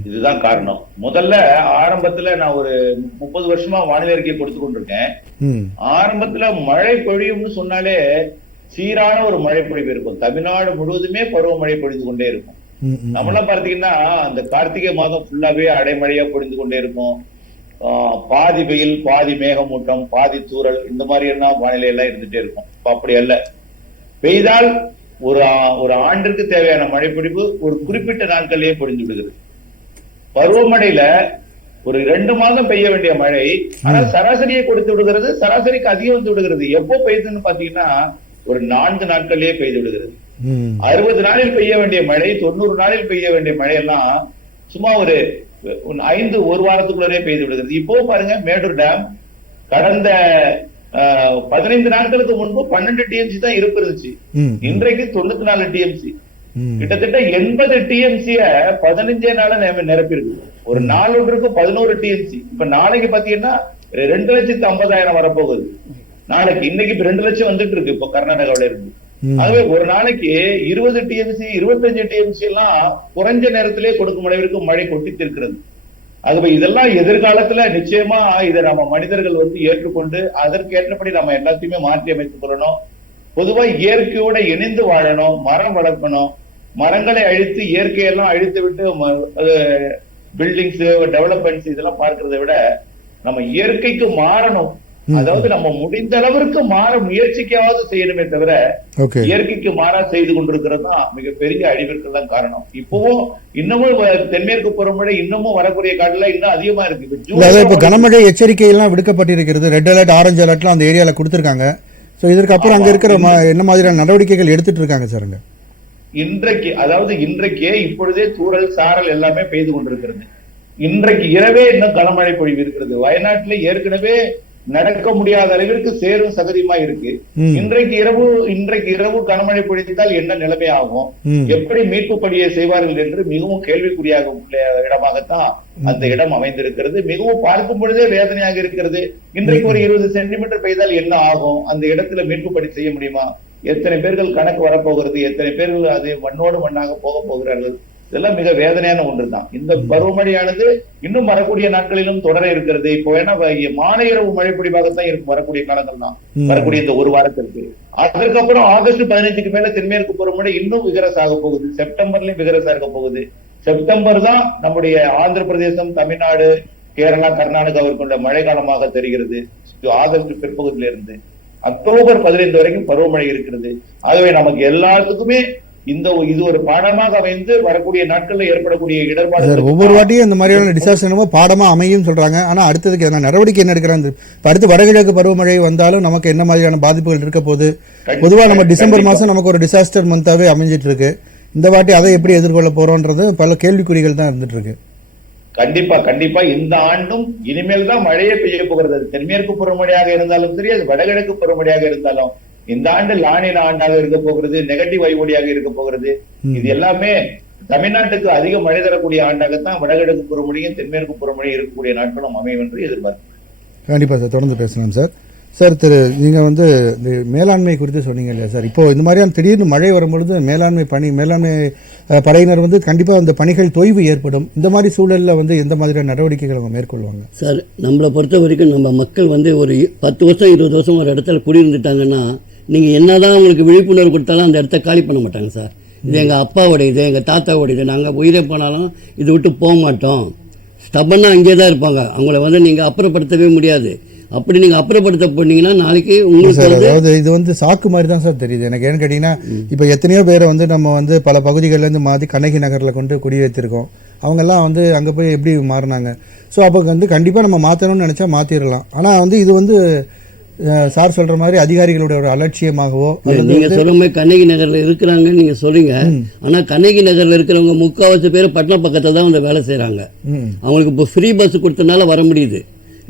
இதுதான் காரணம். முதல்ல ஆரம்பத்துல நான் ஒரு 30 வருஷமா வானிலை அறிக்கை கொடுத்து கொண்டிருக்கேன். ஆரம்பத்துல மழை பொழியும்னு சொன்னாலே சீரான ஒரு மழை பொழிவு இருக்கும். தமிழ்நாடு முழுவதுமே பருவமழை பொழிந்து கொண்டே இருக்கும். நம்மளாம் பார்த்தீங்கன்னா அந்த கார்த்திகை மாதம் ஃபுல்லாவே அடைமழையா பொழிந்து கொண்டே இருக்கும். பாதி வெயில், பாதி மேகமூட்டம், பாதி தூறல், இந்த மாதிரி எல்லாம் வானிலை எல்லாம் இருந்துட்டே இருக்கும். அப்படி அல்ல, பெய்தால் ஒரு ஆண்டிற்கு தேவையான மழை பொழிவு ஒரு குறிப்பிட்ட நாட்களிலேயே பொழிந்து விடுகிறது. பருவமழையில ஒரு 2 மாதம் பெய்ய வேண்டிய மழை ஆனால் சராசரியை கொடுத்து விடுகிறது. சராசரிக்கு அதிகம் வந்து விடுகிறது. எப்போ பெய்யுதுன்னு பாத்தீங்கன்னா ஒரு 4 நாட்களிலேயே பெய்து விடுகிறது. 60 நாளில் பெய்ய வேண்டிய மழை, 90 நாளில் பெய்ய வேண்டிய மழை எல்லாம் சும்மா ஒரு 1 வாரத்துக்குள்ளே பெய்து விடுகிறது. இப்போ பாருங்க, மேட்டூர் டேம் கடந்த 15 நாட்களுக்கு முன்பு 12 டிஎம்சி தான் இருப்பு இருந்துச்சு. இன்றைக்கு 94 டிஎம்சி, கிட்டத்தட்ட 80 டிஎம்சிய 15 நாள நிரப்பிருக்கு. ஒரு நாள் ஒன்றுக்கு 11 டிஎம்சி. இப்ப நாளைக்கு பாத்தீங்கன்னா 2,50,000 வரப்போகுது. நாளைக்கு, இன்னைக்கு 2 லட்சம் வந்துட்டு இருக்கு இப்போ கர்நாடகாவில இருந்து. ஆகவே ஒரு நாளைக்கு 20 டிஎம்சி 25 டிஎம்சி எல்லாம் குறைஞ்ச நேரத்திலே கொடுக்கும் அளவிற்கு மழை கொட்டித்து இருக்கிறது. ஆகவே இதெல்லாம் எதிர்காலத்துல நிச்சயமா இதை நம்ம மனிதர்கள் வந்து ஏற்றுக்கொண்டு அதற்கேற்றபடி நம்ம எல்லாத்தையுமே மாற்றி அமைத்துக் கொள்ளணும். பொதுவா இயற்கையோட இணைந்து வாழணும், மரம் வளர்க்கணும். மரங்களை அழித்து இயற்கையெல்லாம் அழித்து விட்டு பில்டிங்ஸ், டெவலப்மெண்ட்ஸ் இதெல்லாம் பார்க்கறதை விட நம்ம இயற்கைக்கு மாறணும். அதாவது நம்ம முடிந்த அளவிற்கு மாற முயற்சிக்காவது செய்யணுமே தவிர இயற்கைக்கு மாறா செய்து கொண்டிருக்கிறது தான் மிகப்பெரிய அழிவிற்கு தான் காரணம். இப்பவும் இன்னமும் தென்மேற்கு பருவமழை இன்னமும் வரக்கூடிய காட்டுல இன்னும் அதிகமா இருக்கு. இப்ப கனமழை எச்சரிக்கை எல்லாம் விடுக்கப்பட்டிருக்கிறது. ரெட் அலர்ட், ஆரஞ்சு அலர்ட்லாம் அந்த ஏரியால கொடுத்திருக்காங்க. சோ இதற்கு அப்புறம் அங்க இருக்கிற என்ன மாதிரியான நடவடிக்கைகள் எடுத்துட்டு இருக்காங்க சார்? இன்றைக்கே இப்பொழுதே தூறல், சாரல் எல்லாமே பெய்து கொண்டிருக்கிறது. இன்றைக்கு இரவே இன்னும் கனமழை பொழிவு இருக்கிறது. வயநாட்டில் ஏற்கனவே நடக்க முடியாத அளவிற்கு சேரும் சகதியுமா இருக்கு. இன்றைக்கு இரவு கனமழை பொழிந்தால் என்ன நிலைமை ஆகும், எப்படி மீட்பு பணியை செய்வார்கள் என்று மிகவும் கேள்விக்குறியாக இடமாகத்தான் அந்த இடம் அமைந்திருக்கிறது. மிகவும் பார்க்கும் பொழுதே வேதனையாக இருக்கிறது. இன்றைக்கு ஒரு 20 சென்டிமீட்டர் பெய்தால் என்ன ஆகும்? அந்த இடத்துல மீட்பு பணி செய்ய முடியுமா? எத்தனை பேர்கள் கணக்கு வரப்போகிறது, எத்தனை பேர்கள் அது மண்ணோடு மண்ணாக போக போகிறார்கள். இதெல்லாம் மிக வேதனையான ஒன்றுதான். இந்த பருவமழையானது இன்னும் வரக்கூடிய நாட்களிலும் தொடர இருக்கிறது. இப்போ வேணா மாலை இரவு மழை பொழிவாகத்தான் இருக்கும் வரக்கூடிய காலங்கள் தான், வரக்கூடிய இந்த ஒரு வாரத்திற்கு. அதற்கப்புறம் ஆகஸ்ட் 15க்கு மேல தென்மேற்கு பருவமழை இன்னும் விகரஸ் ஆக போகுது. செப்டம்பர்லயும் விகரஸ் ஆக போகுது. செப்டம்பர் தான் நம்முடைய ஆந்திர பிரதேசம், தமிழ்நாடு, கேரளா, கர்நாடகாவிற்கு கொண்ட மழை காலமாக தெரிகிறது. ஆகஸ்ட் பிற்பகுதியில இருந்து அக்டோபர் 15 வரைக்கும் பருவமழை இருக்கிறது. ஆகவே நமக்கு எல்லாத்துக்குமே இது ஒரு பாடமாக அமைந்து வரக்கூடிய நாட்கள்ல ஏற்படக்கூடிய இடர்பாடு. ஒவ்வொரு வாட்டியும் இந்த மாதிரியான டிசாஸ்டர் பாடமா அமையும் சொல்றாங்க. ஆனா அடுத்ததுக்கு என்ன நடவடிக்கை என்ன எடுக்கிறாங்க? அடுத்து வடகிழக்கு பருவமழை வந்தாலும் நமக்கு என்ன மாதிரியான பாதிப்புகள் இருக்க போகுது? பொதுவா நம்ம டிசம்பர் மாசம் நமக்கு ஒரு டிசாஸ்டர் மந்தாவே அமைஞ்சிட்டு இருக்கு. இந்த வாட்டி அதை எப்படி எதிர்கொள்ள போறோம்ன்றது பல கேள்விக்குறிகள் தான் இருந்துட்டு இருக்கு. கண்டிப்பா இந்த ஆண்டும் இனிமேல் தான் மழையே பெய்ய போகிறது. தென்மேற்கு பருவமழையாக இருந்தாலும் சரி, அது வடகிழக்கு பருவமழையாக இருந்தாலும் இந்த ஆண்டு லானின ஆண்டாக இருக்க போகிறது, நெகட்டிவ் வைவொடியாக இருக்க போகிறது. இது எல்லாமே தமிழ்நாட்டுக்கு அதிக மழை தரக்கூடிய ஆண்டாகத்தான் வடகிழக்கு பருவமழையும் தென்மேற்கு பருவமழையும் இருக்கக்கூடிய நாட்களும் அமையும் என்று எதிர்பார்க்கிறேன். கண்டிப்பா சார், தொடர்ந்து பேசலாம் சார். சார் நீங்கள் வந்து இந்த மேலாண்மை குறித்து சொன்னீங்க இல்லையா சார், இப்போ இந்த மாதிரியான திடீர்னு மழை வரும்பொழுது மேலாண்மை படையினர் வந்து கண்டிப்பாக அந்த பணிகள் தொய்வு ஏற்படும். இந்த மாதிரி சூழலில் வந்து எந்த மாதிரியான நடவடிக்கைகள் அவங்க மேற்கொள்வாங்க? சார், நம்மளை பொறுத்த வரைக்கும் நம்ம மக்கள் வந்து ஒரு 10 வருஷம் 20 வருஷம் ஒரு இடத்துல குடியிருந்துட்டாங்கன்னா நீங்கள் என்னதான் அவங்களுக்கு விழிப்புணர்வு கொடுத்தாலும் அந்த இடத்த காலி பண்ண மாட்டாங்க சார். இது எங்கள் அப்பாவோடையது, எங்கள் தாத்தாவோடையது, நாங்கள் உயிரே போனாலும் இது விட்டு போக மாட்டோம். ஸ்டபன்னா அங்கேயே தான் இருப்பாங்க. அவங்கள வந்து நீங்கள் அப்புறப்படுத்தவே முடியாது. அப்படி நீங்கள் அப்புறப்படுத்த போனீங்கன்னா நாளைக்கு உங்களுக்கு அதாவது இது வந்து சாக்கு மாதிரி தான் சார் தெரியுது எனக்கு. ஏன்னு கேட்டிங்கன்னா இப்போ எத்தனையோ பேரை வந்து நம்ம வந்து பல பகுதிகளிலேருந்து மாற்றி கண்ணகி நகரில் கொண்டு குடியேற்றிருக்கோம். அவங்கெல்லாம் வந்து அங்கே போய் எப்படி மாறினாங்க? ஸோ அப்போ வந்து கண்டிப்பாக நம்ம மாற்றணும்னு நினச்சா மாற்றிடலாம். ஆனால் வந்து இது வந்து சார் சொல்ற மாதிரி அதிகாரிகளோட ஒரு அலட்சியமாகவோ, நீங்க சொல்ற மாதிரி கண்ணகி நகர்ல இருக்கிறாங்கன்னு நீங்க சொல்றீங்க. ஆனா கண்ணகி நகர்ல இருக்கிறவங்க 3/4 பேர் பட்டண பக்கத்துல தான் வந்து வேலை செய்யறாங்க. அவங்களுக்கு இப்போ ஃப்ரீ பஸ் கொடுத்தனால வர முடியுது.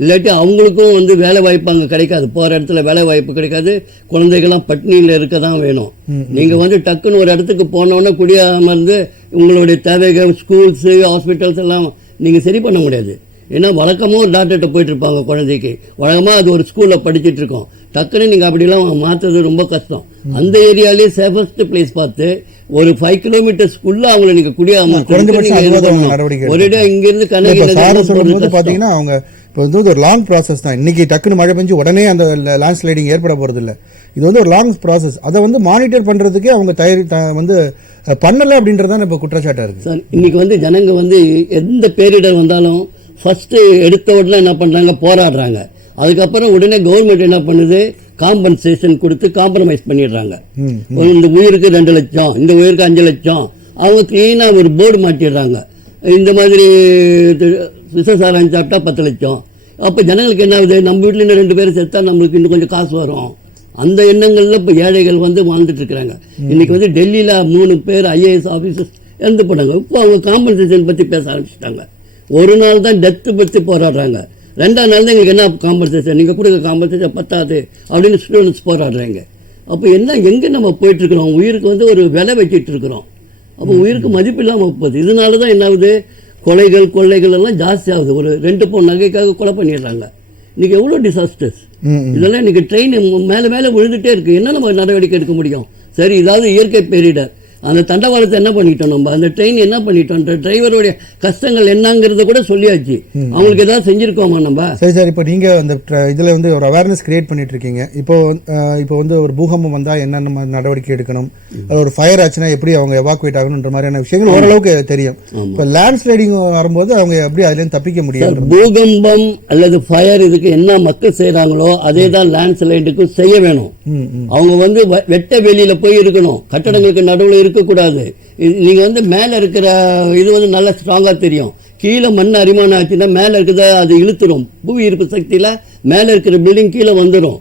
இல்லாட்டி அவங்களுக்கும் வந்து வேலை வாய்ப்பு அங்கே கிடைக்காது. போகிற இடத்துல வேலை வாய்ப்பு கிடைக்காது. குழந்தைகள்லாம் பட்டினியில் இருக்க தான் வேணும். நீங்கள் வந்து டக்குன்னு ஒரு இடத்துக்கு போனோன்னே குடியாமருந்து உங்களுடைய தேவைகள் ஸ்கூல்ஸு ஹாஸ்பிட்டல்ஸ் எல்லாம் நீங்கள் சரி பண்ண முடியாது. ஏன்னா வழக்கமாக ஒரு டாக்டர்கிட்ட போயிட்டு இருப்பாங்க குழந்தைக்கு. வழக்கமாக அது ஒரு ஸ்கூலில் படிச்சுட்டு இருக்கோம். டக்குன்னு நீங்கள் அப்படிலாம் மாற்றுறது ரொம்ப கஷ்டம். அந்த ஏரியாலேயே சேஃபஸ்ட் பிளேஸ் பார்த்து ஒரு 5 கிலோமீட்டர்ஸ்க்குள்ள அவங்களை நீங்கள் ஒரே இங்கிருந்து கண்ணகி பார்த்தீங்கன்னா அவங்க இப்போ வந்து ஒரு லாங் ப்ராசஸ் தான். இன்னைக்கு டக்குன்னு மழை பெஞ்சு உடனே அந்த லேண்ட் ஸ்லைடிங் ஏற்பட போகிறது இல்லை. இது வந்து ஒரு லாங் ப்ராசஸ். அதை வந்து மானிட்டர் பண்ணுறதுக்கே அவங்க வந்து பண்ணலை அப்படின்றதான் இப்போ குற்றச்சாட்டாக இருக்குது சார். இன்னைக்கு வந்து ஜனங்க வந்து எந்த பேரிடர் வந்தாலும் ஃபர்ஸ்ட்டு எடுத்த உடனே என்ன பண்ணுறாங்க, போராடுறாங்க. அதுக்கப்புறம் உடனே கவர்மெண்ட் என்ன பண்ணுது, காம்பன்சேஷன் கொடுத்து காம்ப்ரமைஸ் பண்ணிடுறாங்க. இந்த உயிருக்கு 2 லட்சம், இந்த உயிருக்கு 5 லட்சம். அவங்க க்ளீனாக ஒரு போர்டு மாட்டிடுறாங்க. இந்த மாதிரி விசசாரம் சாப்பிட்டா 10 லட்சம். அப்போ ஜனங்களுக்கு என்ன ஆகுது, நம்ம வீட்டில் இன்னும் 2 பேர் செத்தா நம்மளுக்கு இன்னும் கொஞ்சம் காசு வரும். அந்த எண்ணங்களில் இப்போ ஏழைகள் வந்து வாழ்ந்துட்டு இருக்கிறாங்க. இன்னைக்கு வந்து டெல்லியில் 3 பேர் IAS ஆஃபீஸர்ஸ் இறந்து போனாங்க. இப்போ அவங்க காம்பன்சேஷன் பற்றி பேச ஆரம்பிச்சிட்டாங்க. ஒரு நாள் தான் டெத்து பற்றி போராடுறாங்க. 2ஆம் நாள் தான் எங்களுக்கு என்ன காம்பன்சேஷன், நீங்கள் கொடுக்க காம்பன்சேஷன் பத்தாது அப்படின்னு ஸ்டூடெண்ட்ஸ் போராடுறாங்க. அப்போ என்ன எங்கே நம்ம போயிட்டுருக்குறோம், உயிருக்கு வந்து ஒரு விலை வச்சிட்டு இருக்கிறோம். அப்போ உயிருக்கு மதிப்பு இல்லாமல் போகுது. இதனால தான் என்ன ஆகுது, கொலைகள் கொள்ளைகள் எல்லாம் ஜாஸ்தி ஆகுது. ஒரு 2 பவுன் நகைக்காக கொலை பண்ணிடுறாங்க. இன்னைக்கு எவ்வளோ டிசாஸ்டர்ஸ் இதெல்லாம். இன்னைக்கு ட்ரெயின் மேலே மேலே விழுந்துட்டே இருக்குது. என்ன நம்ம நடவடிக்கை எடுக்க முடியும்? சரி, இதாவது இயற்கை பேரிடர். அந்த தண்டவாளத்தை என்ன பண்ணிட்டோம், நம்ம அந்த ட்ரெயின் என்ன பண்ணிட்டோம், டிரைவருடைய கஷ்டங்கள் என்னங்கிறத கூட சொல்லியாச்சு. அவங்களுக்கு ஏதாவது செஞ்சிருக்கோமா நம்ம? சரி சார், இப்போ நீங்க அந்த இதுல வந்து ஒரு அவேர்னஸ் கிரியேட் பண்ணிட்டு இருக்கீங்க. இப்போ வந்து ஒரு பூகம்பம் வந்தா என்னென்ன நடவடிக்கை எடுக்கணும், ஒரு ஃபயர் ஆச்சுன்னா எப்படி அவங்க எவாக்குவேட் ஆகணும்ன்ற மாதிரியான விஷயங்கள் ஓரளவுக்கு தெரியும். இப்போ லேண்ட் ஸ்லைடிங் வரும்போது அவங்க எப்படி அதுல தப்பிக்க முடியும்? பூகம்பம் அல்லது ஃபயர் இதுக்கு என்ன மக்கள் செய்யறாங்களோ அதே தான் லேண்ட் ஸ்லைடுக்கும் செய்ய வேணும். அவங்க வந்து வெட்ட வெளியில போய் இருக்கணும், கட்டடங்களுக்கு நடுவில் இருக்கக்கூடாது. நீங்க வந்து மேல இருக்கிற இது வந்து நல்லா ஸ்ட்ராங்கா தெரியும். கீழே மண் அரிமானம் ஆச்சுன்னா மேல இருக்கிறத அது இழுத்துரும். புவி ஈர்ப்பு சக்தியில மேல இருக்கிற பில்டிங் கீழே வந்துடும்.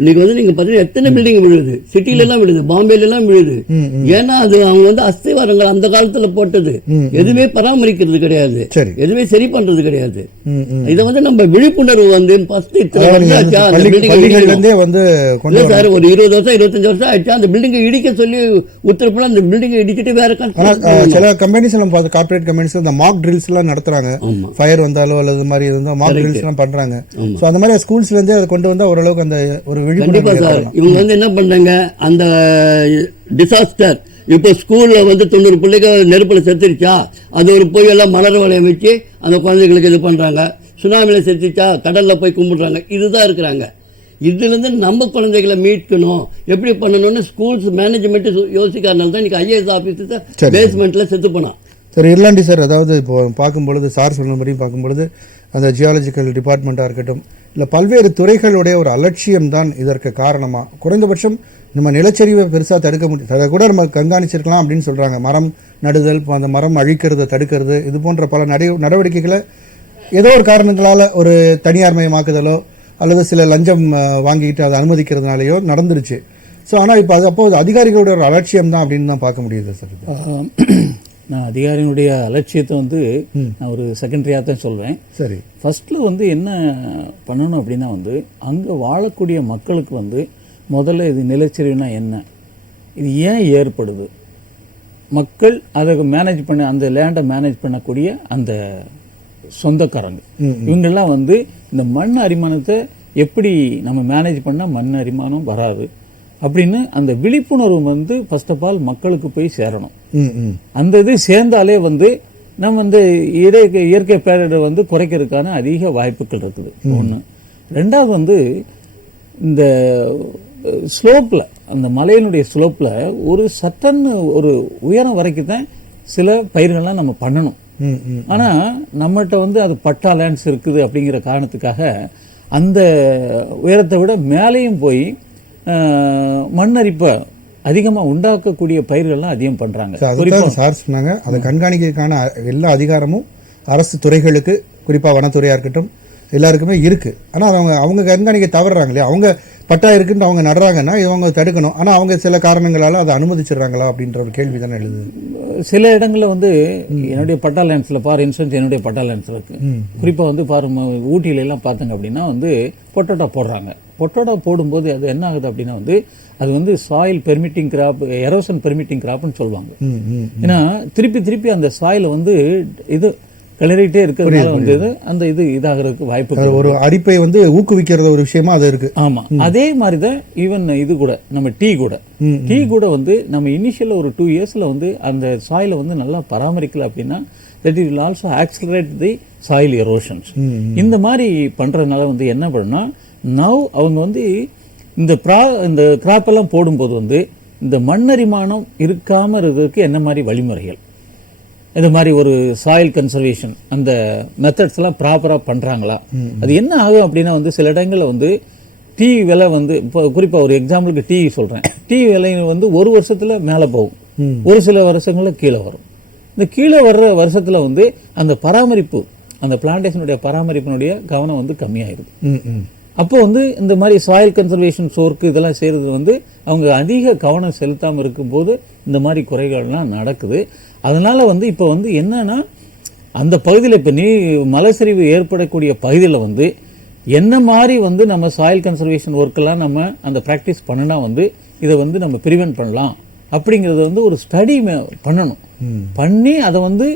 இன்னைக்கு வந்து நீங்க பாத்தீங்கன்னா எத்தனை பில்டிங் விழுது, சிட்டில எல்லாம் விழுது, பாம்பேல எல்லாம் விழுது. ஏன்னா அது அவங்க வந்து அஸ்திவாரங்கள் அந்த காலத்துல போட்டது, எதுவுமே பராமரிக்கிறது கிடையாது, எதுவுமே சரி பண்றது கிடையாது. இதை வந்து நம்ம விழிப்புணர்வு வந்து சார் ஒரு 20 வருஷம் 25 வருஷம் ஆயிடுச்சு. அந்த பில்டிங்கை இடிக்க சொல்லி உத்தரப்புல அந்த பில்டிங்கை இடிச்சிட்டு வேற சில கம்பெனிஸ் எல்லாம் கார்பரேட் கம்பெனிஸ் இந்த மாக் ட்ரில்ஸ் எல்லாம் நடத்துறாங்க. ஃபயர் வந்தாலோ அல்லது மாதிரி இருந்தா மாக் ட்ரில்ஸ் எல்லாம் பண்றாங்க. சோ அந்த மாதிரி ஸ்கூல்ஸ்ல இருந்தே அதை கொண்டு வந்தா ஓரளவுக்கு அந்த ஒரு விழிப்புணர்வு. இவங்க வந்து என்ன பண்றாங்க, அந்த டிசாஸ்டர் இப்போ ஸ்கூல்ல வந்து 90 பிள்ளைகள் நெருப்புல செத்துருச்சா, அது ஒரு போய் எல்லாம் மலர் வளையம் வச்சு அந்த குழந்தைகளுக்கு இது பண்றாங்க. சுனாமில செத்துச்சா கடல்ல போய் கும்பிடுறாங்க. இதுதான் இருக்கிறாங்க. இதுலேருந்து நம்ம குழந்தைகளை மீட்கணும், எப்படி பண்ணணும்னு ஸ்கூல்ஸ் மேனேஜ்மெண்ட் யோசிக்கிறதுனால தான் இன்னைக்கு IAS ஆஃபீஸர் பேஸ்மெண்ட்ல செத்து போனான். சார் இர்லாண்டி சார், அதாவது இப்போ பார்க்கும்பொழுது சார் சொன்னபடி பார்க்கும்பொழுது அந்த ஜியாலஜிக்கல் டிபார்ட்மெண்ட்டாக இருக்கட்டும், இல்லை பல்வேறு துறைகளுடைய ஒரு அலட்சியம் தான் இதற்கு காரணமாக. குறைந்தபட்சம் நம்ம நிலச்சரிவை பெருசாக தடுக்க முடியும், அதை கூட நம்ம கண்காணிச்சிருக்கலாம் அப்படின்னு சொல்கிறாங்க. மரம் நடுதல், அந்த மரம் அழிக்கிறது தடுக்கிறது, இது போன்ற பல நடவடிக்கைகளை ஏதோ ஒரு காரணங்களால் ஒரு தனியார் மயமாக்குதலோ அல்லது சில லஞ்சம் வாங்கிட்டு அதை அனுமதிக்கிறதுனாலையோ நடந்துருச்சு. ஸோ ஆனால் இப்போ அது அப்போது அதிகாரிகளோட ஒரு அலட்சியம் தான் அப்படின்னு தான் பார்க்க முடியுது சார். நான் அதிகாரிகளுடைய அலட்சியத்தை வந்து நான் ஒரு செகண்டரியாக தான் சொல்வேன். சரி, ஃபர்ஸ்ட்டில் வந்து என்ன பண்ணணும் அப்படின்னா வந்து அங்கே வாழக்கூடிய மக்களுக்கு வந்து முதல்ல இது நிலச்சரிவுனா என்ன, இது ஏன் ஏற்படுது, மக்கள் அதை மேனேஜ் பண்ண அந்த லேண்டை மேனேஜ் பண்ணக்கூடிய அந்த சொந்தக்காரங்க இவங்கெல்லாம் வந்து இந்த மண் அரிமானத்தை எப்படி நம்ம மேனேஜ் பண்ணால் மண் அரிமானம் வராது அப்படின்னு அந்த விழிப்புணர்வு வந்து ஃபர்ஸ்ட் ஆஃப் ஆல் மக்களுக்கு போய் சேரணும். அந்த இது சேர்ந்தாலே வந்து நம்ம வந்து இயற்கை பேரிடர் வந்து குறைக்கிறதுக்கான அதிக வாய்ப்புகள் இருக்குது. ஒன்று. ரெண்டாவது வந்து இந்த ஸ்லோப்பில், அந்த மலையினுடைய ஸ்லோப்பில் ஒரு சட்டன்னு ஒரு உயரம் வரைக்கும் தான் சில பயிர்கள்லாம் நம்ம பண்ணணும். ஆனால் நம்மகிட்ட வந்து அது பட்டா லேண்ட்ஸ் இருக்குது அப்படிங்கிற காரணத்துக்காக அந்த உயரத்தை விட மேலேயும் போய் மண்ணரிப்பை அதிகமாக உண்டாக்கக்கூடிய பயிர்கள்லாம் அதிகம் பண்ணுறாங்க. சார் சொன்னாங்க அதை கண்காணிக்கிறதுக்கான எல்லா அதிகாரமும் அரசு துறைகளுக்கு, குறிப்பாக வனத்துறையாக இருக்கட்டும், எல்லாருக்குமே இருக்கு. ஆனால் அவங்க கண்காணிக்க தவறுறாங்க இல்லையா? அவங்க பட்டா இருக்குன்னு அவங்க நடுறாங்கன்னா இவங்க தடுக்கணும். ஆனால் அவங்க சில காரணங்களால அதை அனுமதிச்சிடுறாங்களா அப்படின்ற ஒரு கேள்வி தானே எழுது. சில இடங்களில் வந்து என்னுடைய பட்டா லேண்ட்ஸில் ஃபார் இன்ஸ்டன்ஸ் என்னுடைய பட்டா லேண்ட்ஸ் இருக்கு. குறிப்பாக வந்து ஊட்டியில எல்லாம் பார்த்தங்க அப்படின்னா வந்து பொட்டோட்டா போடுறாங்க. பொட்டோட்டா போடும்போது அது என்ன ஆகுது அப்படின்னா வந்து அது வந்து soil permitting crop, erosion permitting கிராப்னு சொல்லுவாங்க. ஏன்னா திருப்பி அந்த சாயில வந்து இது கிளறிட்டே இருக்கிறதுனால வந்து அந்த இது இதாகிறதுக்கு வாய்ப்பு, ஒரு அரிப்பை வந்து ஊக்குவிக்கிறது ஒரு விஷயமா அது இருக்கு. ஆமா, அதே மாதிரிதான் ஈவன் இது கூட நம்ம டீ கூட வந்து நம்ம இனிஷியல் ஒரு 2 இயர்ஸ்ல வந்து அந்த சாயில வந்து நல்லா பராமரிக்கல அப்படின்னா that it will also accelerate the soil erosions. இந்த மாதிரி பண்றதுனால வந்து என்ன பண்ணா நவ் அவங்க வந்து இந்த கிராப் எல்லாம் போடும்போது வந்து இந்த மண்ணரிமானம் இருக்காம இருக்கிறதுக்கு என்ன மாதிரி வழிமுறைகள், இது மாதிரி ஒரு சாயில் கன்சர்வேஷன் அந்த மெத்தட்ஸ் எல்லாம் ப்ராப்பரா பண்றாங்களா? அது என்ன ஆகும் அப்படின்னா வந்து சில இடங்கள்ல வந்து டீ விலை வந்து இப்போ குறிப்பா ஒரு எக்ஸாம்பிளுக்கு டீ சொல்றேன், டீ விலை வந்து ஒரு வருஷத்துல மேல போகும், ஒரு சில வருஷங்கள்ல கீழே வரும். இந்த கீழே வர்ற வருஷத்துல வந்து அந்த பராமரிப்பு, அந்த பிளான்டேஷனுடைய பராமரிப்பினுடைய கவனம் வந்து கம்மியாயிருது. அப்போ வந்து இந்த மாதிரி சாயில் கன்சர்வேஷன் ஒர்க் இதெல்லாம் செய்யறது வந்து அவங்க அதிக கவனம் செலுத்தாமல் இருக்கும்போது இந்த மாதிரி குறைகள்லாம் நடக்குது. அதனால வந்து இப்போ வந்து என்னன்னா அந்த பகுதியில் இப்போ மலைச்சரிவு ஏற்படக்கூடிய பகுதியில் வந்து என்ன மாதிரி வந்து நம்ம சாயில் கன்சர்வேஷன் ஒர்க்கெல்லாம் நம்ம அந்த ப்ராக்டிஸ் பண்ணினா வந்து இதை வந்து நம்ம ப்ரிவென்ட் பண்ணலாம் அப்படிங்கிறத வந்து ஒரு ஸ்டடி பண்ணணும். பண்ணி அதை வந்து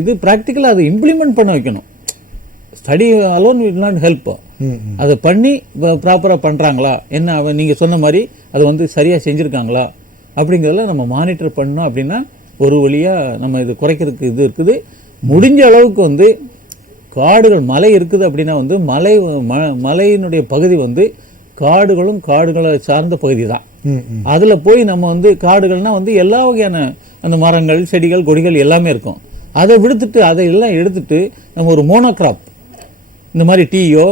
இது ப்ராக்டிக்கலாக அதை இம்ப்ளிமெண்ட் பண்ண வைக்கணும். Study alone will not help. அதை பண்ணி ப்ராப்பராக பண்ணுறாங்களா, என்ன நீங்கள் சொன்ன மாதிரி அதை வந்து சரியாக செஞ்சுருக்காங்களா அப்படிங்கிறத நம்ம மானிட்டர் பண்ணோம் அப்படின்னா ஒரு வழியாக நம்ம இது குறைக்கிறதுக்கு இது இருக்குது. முடிஞ்ச அளவுக்கு வந்து காடுகள், மலை இருக்குது அப்படின்னா வந்து மலையினுடைய பகுதி வந்து காடுகளை சார்ந்த பகுதி தான். அதில் போய் நம்ம வந்து காடுகள்னா வந்து எல்லா வகையான அந்த மரங்கள், செடிகள், கொடிகள் எல்லாமே இருக்கும். அதை விடுத்துட்டு அதை எல்லாம் எடுத்துட்டு நம்ம ஒரு மோனோகிராப் இந்த மாதிரி டீயோ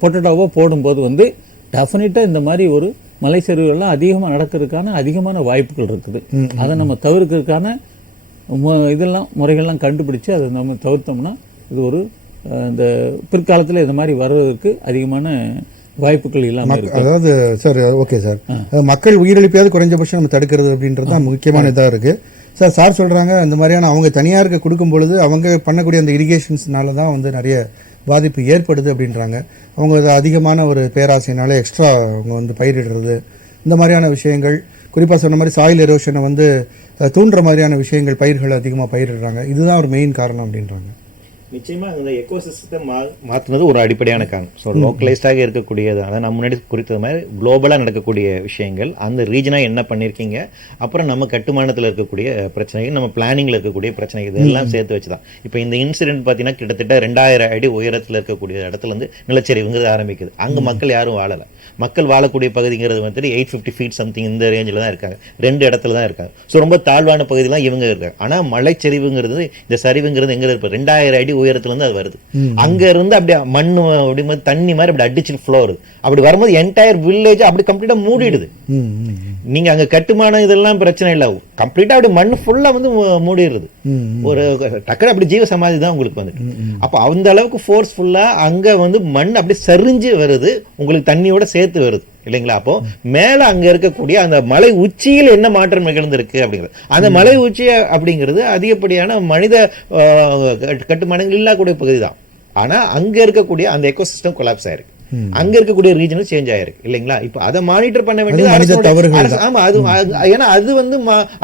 பொட்டேட்டோவோ போடும்போது வந்து டெஃபினட்டாக இந்த மாதிரி ஒரு மலை சரிவுகள்லாம் அதிகமாக நடக்கிறதுக்கான அதிகமான வாய்ப்புகள் இருக்குது. அதை நம்ம தவிர்க்கிறதுக்கான இதெல்லாம் முறைகள்லாம் கண்டுபிடிச்சு அதை நம்ம தவிர்த்தோம்னா இது ஒரு இந்த பிற்காலத்தில் இந்த மாதிரி வர்றதுக்கு அதிகமான வாய்ப்புகள் இல்லாமல் இருக்கு. அதாவது சார், ஓகே சார், மக்கள் உயிரிழப்பையாவது குறைஞ்சபட்சம் நம்ம தடுக்கிறது அப்படின்றது தான் முக்கியமான இதாக இருக்கு சார். சார் சொல்றாங்க இந்த மாதிரியான அவங்க தனியாருக்கு கொடுக்கும் பொழுது அவங்க பண்ணக்கூடிய அந்த இரிகேஷன்ஸ்னால தான் வந்து நிறைய பாதிப்பு ஏற்படுது அப்படின்றாங்க. அவங்க அதிகமான ஒரு பேராசையினால எக்ஸ்ட்ரா அவங்க வந்து பயிரிடுறது, இந்த மாதிரியான விஷயங்கள், குறிப்பாக சொன்ன மாதிரி சாயில் எரோஷனை வந்து தூண்டுற மாதிரியான விஷயங்கள், பயிர்கள் அதிகமாக பயிரிடுறாங்க. இதுதான் ஒரு மெயின் காரணம் அப்படின்றாங்க. நிச்சயமா அந்த எக்கோசிஸ்டத்தை மாற்றினது ஒரு அடிப்படையான காரணம். ஸோ லோக்கலைஸ்டாக இருக்கக்கூடியது, அதாவது நம்ம முன்னாடி குறித்தது மாதிரி குளோபலாக நடக்கக்கூடிய விஷயங்கள், அந்த ரீஜனாக என்ன பண்ணியிருக்கீங்க, அப்புறம் நம்ம கட்டுமானத்தில் இருக்கக்கூடிய பிரச்சனைகள், நம்ம பிளானிங்கில் இருக்கக்கூடிய பிரச்சனைகள், இதெல்லாம் சேர்த்து வச்சு தான் இப்போ இந்த இன்சிடென்ட் பார்த்தீங்கன்னா கிட்டத்தட்ட 2000 அடி உயரத்தில் இருக்கக்கூடிய இடத்துல இருந்து நிலச்சரிவுங்கிறது ஆரம்பிக்குது. அங்கே மக்கள் யாரும் வாழலை. மக்கள் வாழக்கூடிய பகுதிங்கிறது வந்துட்டு 850 feet சம்திங் இந்த ரேஞ்சில் தான் இருக்காங்க. 2 இடத்துல தான் இருக்காங்க. ஸோ ரொம்ப தாழ்வான பகுதியெல்லாம் இவங்க இருக்காங்க. ஆனால் மலைச்சரிவுங்கிறது, இந்த சரிவுங்கிறது எங்கே இருப்பது 2000 அடி உயரத்துல இருந்து அது வருது. அங்க இருந்து அப்படியே மண்ணு அப்படி தண்ணி மாதிரி அப்படி அடிச்சு ஃப்ளோ வருது. அப்படி வரும்போது என்டையர் வில்லேஜ் அப்படி கம்ப்ளீட்டா மூடிடுது. நீங்க அங்க கட்டுமானம் இதெல்லாம் பிரச்சனை இல்லை, கம்ப்ளீட்டா அப்படி மண்ணு ஃபுல்லா வந்து மூடிடுது. ஒரு டக்குனு அப்படி ஜீவ சமாதி தான் உங்களுக்கு வந்துட்டு. அப்ப அந்த அளவுக்கு ஃபோர்ஸ்ஃபுல்லா அங்க வந்து மண் அப்படி சரிஞ்சு வருது, உங்களுக்கு தண்ணியோட சேர்த்து வருது இல்லைங்களா? அப்போ மேல அங்க இருக்கக்கூடிய அந்த மலை உச்சியில் என்ன மாற்றம் நிகழ்ந்திருக்கு அப்படிங்கிறது, அந்த மலை உச்சி அப்படிங்கிறது அதிகப்படியான மனித கட்டுமானங்கள் இல்லாக்கூடிய பகுதி தான். ஆனா அங்க இருக்கக்கூடிய அந்த எக்கோசிஸ்டம் கொலாப்ஸ் ஆயிருக்கு. அங்க இருக்கக்கூடிய ரீஜனும் சேஞ்ச் ஆயிருக்கு இல்லைங்களா? இப்ப அதை மானிட்டர் பண்ண வேண்டியது மனித அரசனுடைய- தவறுகள் அரசு- ஆமா அது ஏன்னா அது வந்து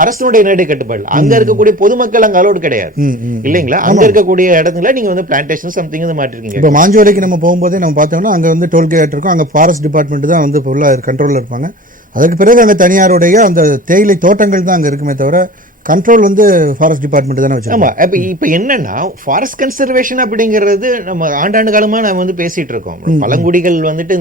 அரசனுடைய நேரடி கட்டுப்பாடு. அங்க இருக்கக்கூடிய பொதுமக்கள் அங்க அலோடு கிடையாது இல்லைங்களா? அங்க இருக்கக்கூடிய இடத்துல நீங்க வந்து பிளான்டேஷன் சம்திங் வந்து மாட்டிருக்கீங்க. இப்போ மாஞ்சோலைக்கு நம்ம போகும்போதே நம்ம பார்த்தோம்னா அங்கே வந்து டோல்கேட் இருக்கும், அங்கே ஃபாரஸ்ட் டிபார்ட்மெண்ட் தான் வந்து ஃபுல்லாக கண்ட்ரோலில் இருப்பாங்க. அதற்கு பிறகு அங்கே தனியாருடைய அந்த தேயிலை தோட்டங்கள் தான் அங்கே இருக்குமே தவிர கண்ட்ரோல் வந்து ஃபாரஸ்ட் டிபார்ட்மெண்ட் தானே வச்சிருக்கோம். ஆமா இப்ப என்னன்னா ஃபாரஸ்ட் கன்சர்வேஷன் அப்படிங்கிறது நம்ம ஆண்டாண்டு காலமா நம்ம வந்து பேசிட்டு இருக்கோம். பழங்குடிகள் வந்துட்டு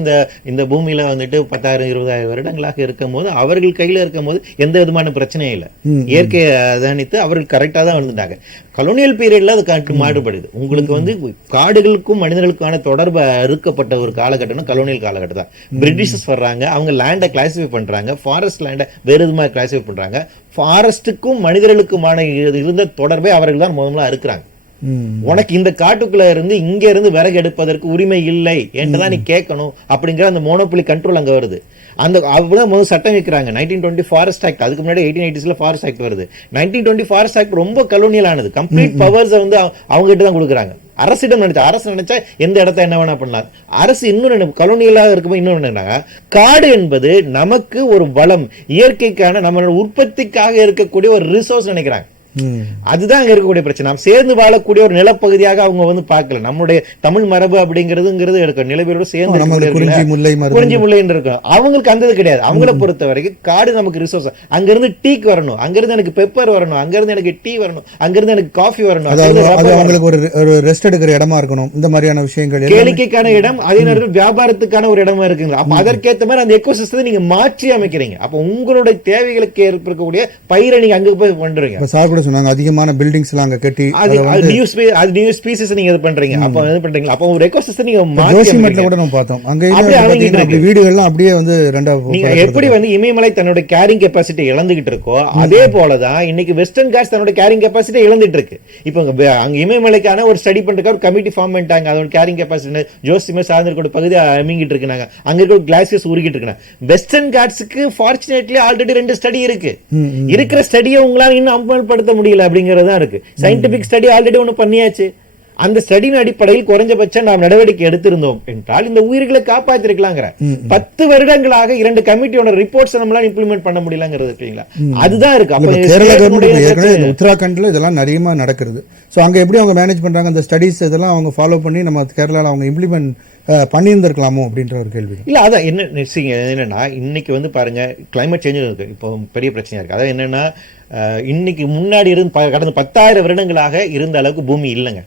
இந்த பூமியில வந்துட்டு 10,000-20,000 வருடங்களாக இருக்கும் போது அவர்கள் கையில இருக்கும் போது எந்த விதமான பிரச்சனையும் இல்லை. இயற்கையை அதனித்து அவர்கள் கரெக்டா தான் வந்துட்டாங்க. கலோனியல் பீரியட்ல அது மாறுபடுது. உங்களுக்கு வந்து காடுகளுக்கும் மனிதர்களுக்கான தொடர்பு அறுக்கப்பட்ட ஒரு காலகட்டம் கலோனியல் காலகட்டம் தான். பிரிட்டிஷர்ஸ் வர்றாங்க, அவங்க லேண்டை கிளாசிஃபை பண்றாங்க, ஃபாரஸ்ட் லேண்டை வேறு விதமாக கிளாசிஃபை பண்றாங்க. ஃபாரஸ்ட்டுக்கும் மனிதர்களுக்குமான இருந்த தொடர்பை அவர்கள் தான் முதல்ல இருக்கிறாங்க. உனக்கு இந்த காட்டுக்குள்ள இருந்து இங்க இருந்து விறகு எடுப்பதற்கு உரிமை இல்லை என்றுதான் நீ கேட்கணும் அப்படிங்கிற அந்த மோனோபொலி கண்ட்ரோல் அங்க வருது. அந்த அவங்கதான் முதல் சட்டம் வைக்கிறாங்க 1920 ஃபாரஸ்ட் ஆக்ட். அதுக்கு முன்னாடி 1880s ஃபாரஸ்ட் ஆக்ட் வருது. 1920 ஃபாரஸ்ட் ஆக்ட் ரொம்ப கலோனியல் ஆனது. கம்ப்ளீட் பவர்ஸ் வந்து அவங்க கிட்ட தான் கொடுக்குறாங்க. அரசிடம் அரசு நினைச்சா எந்த இடத்த என்ன வேணா பண்ணலாம். அரசு இன்னொரு கலோனியலாக இருக்கும்போது இன்னொன்னு என்னன்னா, காடு என்பது நமக்கு ஒரு வளம், இயற்கைக்கான நம்மளோட உற்பத்திக்காக இருக்கக்கூடிய ஒரு ரிசோர்ஸ் நினைக்கிறாங்க. அதுதான் அங்க இருக்கக்கூடிய பிரச்சனை. நாம் சேர்ந்து வாழக்கூடிய ஒரு நிலப்பகுதியாக அவங்க வந்து பார்க்கல. நம்முடைய தமிழ் மரபு அப்படிங்கிறது இருக்கும். நிலவியோட சேர்ந்து குறிஞ்சி முல்லை இருக்கும். அவங்களுக்கு அந்த இது கிடையாது. அவங்கள பொறுத்த வரைக்கும் காடு நமக்கு ரிசோர்ஸ். அங்க இருந்து டீக்கு வரணும், அங்க இருந்து எனக்கு பெப்பர் வரணும், அங்க இருந்து எனக்கு டீ வரணும், அங்க இருந்து எனக்கு காஃபி வரணும். அவங்களுக்கு ஒரு ரெஸ்ட் எடுக்கிற இடமா இருக்கணும். இந்த மாதிரியான விஷயங்கள் கேளிக்கைக்கான இடம், அதே நேரத்தில் வியாபாரத்துக்கான ஒரு இடமா இருக்குங்களா? அப்ப அதற்கேற்ற மாதிரி அந்த எக்கோசிஸ்டத்தை நீங்க மாற்றி அமைக்கிறீங்க. அப்ப உங்களுடைய தேவைகளுக்கு ஏற்படக்கூடிய பயிரை நீங்க அங்க போய் பண்றீங்க. சொன்னாங்க அதிகமான பில்டிங்ஸ் எல்லாம் அங்க கட்டி நியூ ஸ்பீசிஸ் நீங்க இது பண்றீங்க. அப்ப இது பண்றீங்க. அப்ப ஒரு எக்கோசிஸ்டம் நீங்க ஜோசிமட்ல கூட நம்ம பார்த்தோம். அங்க வீடுகள்லாம் அப்படியே வந்து நீங்க எப்படி வந்து இமயமலை தன்னோட கேரிங் கெபாசிட்டி இழந்துகிட்டு இருக்கோ, அதே போலதான் இன்னைக்கு வெஸ்டர்ன் காட்ஸ் தன்னோட கேரிங் கெபாசிட்டி இழந்துட்டு இருக்கு. இப்போ அங்க இமயமலைக்கான ஒரு ஸ்டடி பண்றதுக்கு ஒரு கமிட்டி ஃபார்ம் பண்ணிட்டாங்க. அதோட கேரிங் கெபாசிட்டி ஜோசிமர் சார்ந்திருக்க பகுதி அமைங்கிட்டு இருக்காங்க. அங்க இருக்க கிளாசியஸ் உருகிட்டு இருக்காங்க. வெஸ்டர்ன் காட்ஸ்க்கு ஃபார்ச்சுனேட்லி ஆல்ரெடி 2 ஸ்டடி இருக்கு. இருக்கிற ஸ்டடியை உங்களால இன்னும் அமல்படுத்த முடியல அப்படிங்கறதா இருக்கு. சயின்டிபிக் ஸ்டடி ஆல்ரெடி ஒண்ணு பண்ணியாச்சு. அந்த ஸ்டடியின் அடிப்படையில் குறைஞ்சபட்சம் நாம் நடவடிக்கை எடுத்திருந்தோம் என்றால் இந்த உயிர்களை காப்பாத்திருக்கலாங்கிற 10 வருடங்களாக 2 கமிட்டியோட ரிப்போர்ட்ஸ் நம்மளால இம்ப்ளிமெண்ட் பண்ண முடியலங்கிறது அதுதான் இருக்கு. அப்ப உத்தராகண்ட்ல இதெல்லாம் நிறைய நடக்கிறது. சோ அங்க எப்படி அவங்க மேனேஜ் பண்றாங்க அந்த ஸ்டடிஸ் இதெல்லாம் அவங்க ஃபாலோ பண்ணி நம்ம கேரளால அவங்க இம்ப்ளிமெண்ட் பண்ணியிருந்திருக்கலாமோ அப்படின்ற ஒரு கேள்வி. இல்ல அதான் என்னன்னா இன்னைக்கு வந்து பாருங்க கிளைமேட் சேஞ்ச் இருக்கு. இப்போ பெரிய பிரச்சனையா இருக்கு. அதாவது என்னன்னா இன்னைக்கு முன்னாடி கடந்த 10,000 வருடங்களாக இருந்த அளவுக்கு பூமி இல்லைங்க.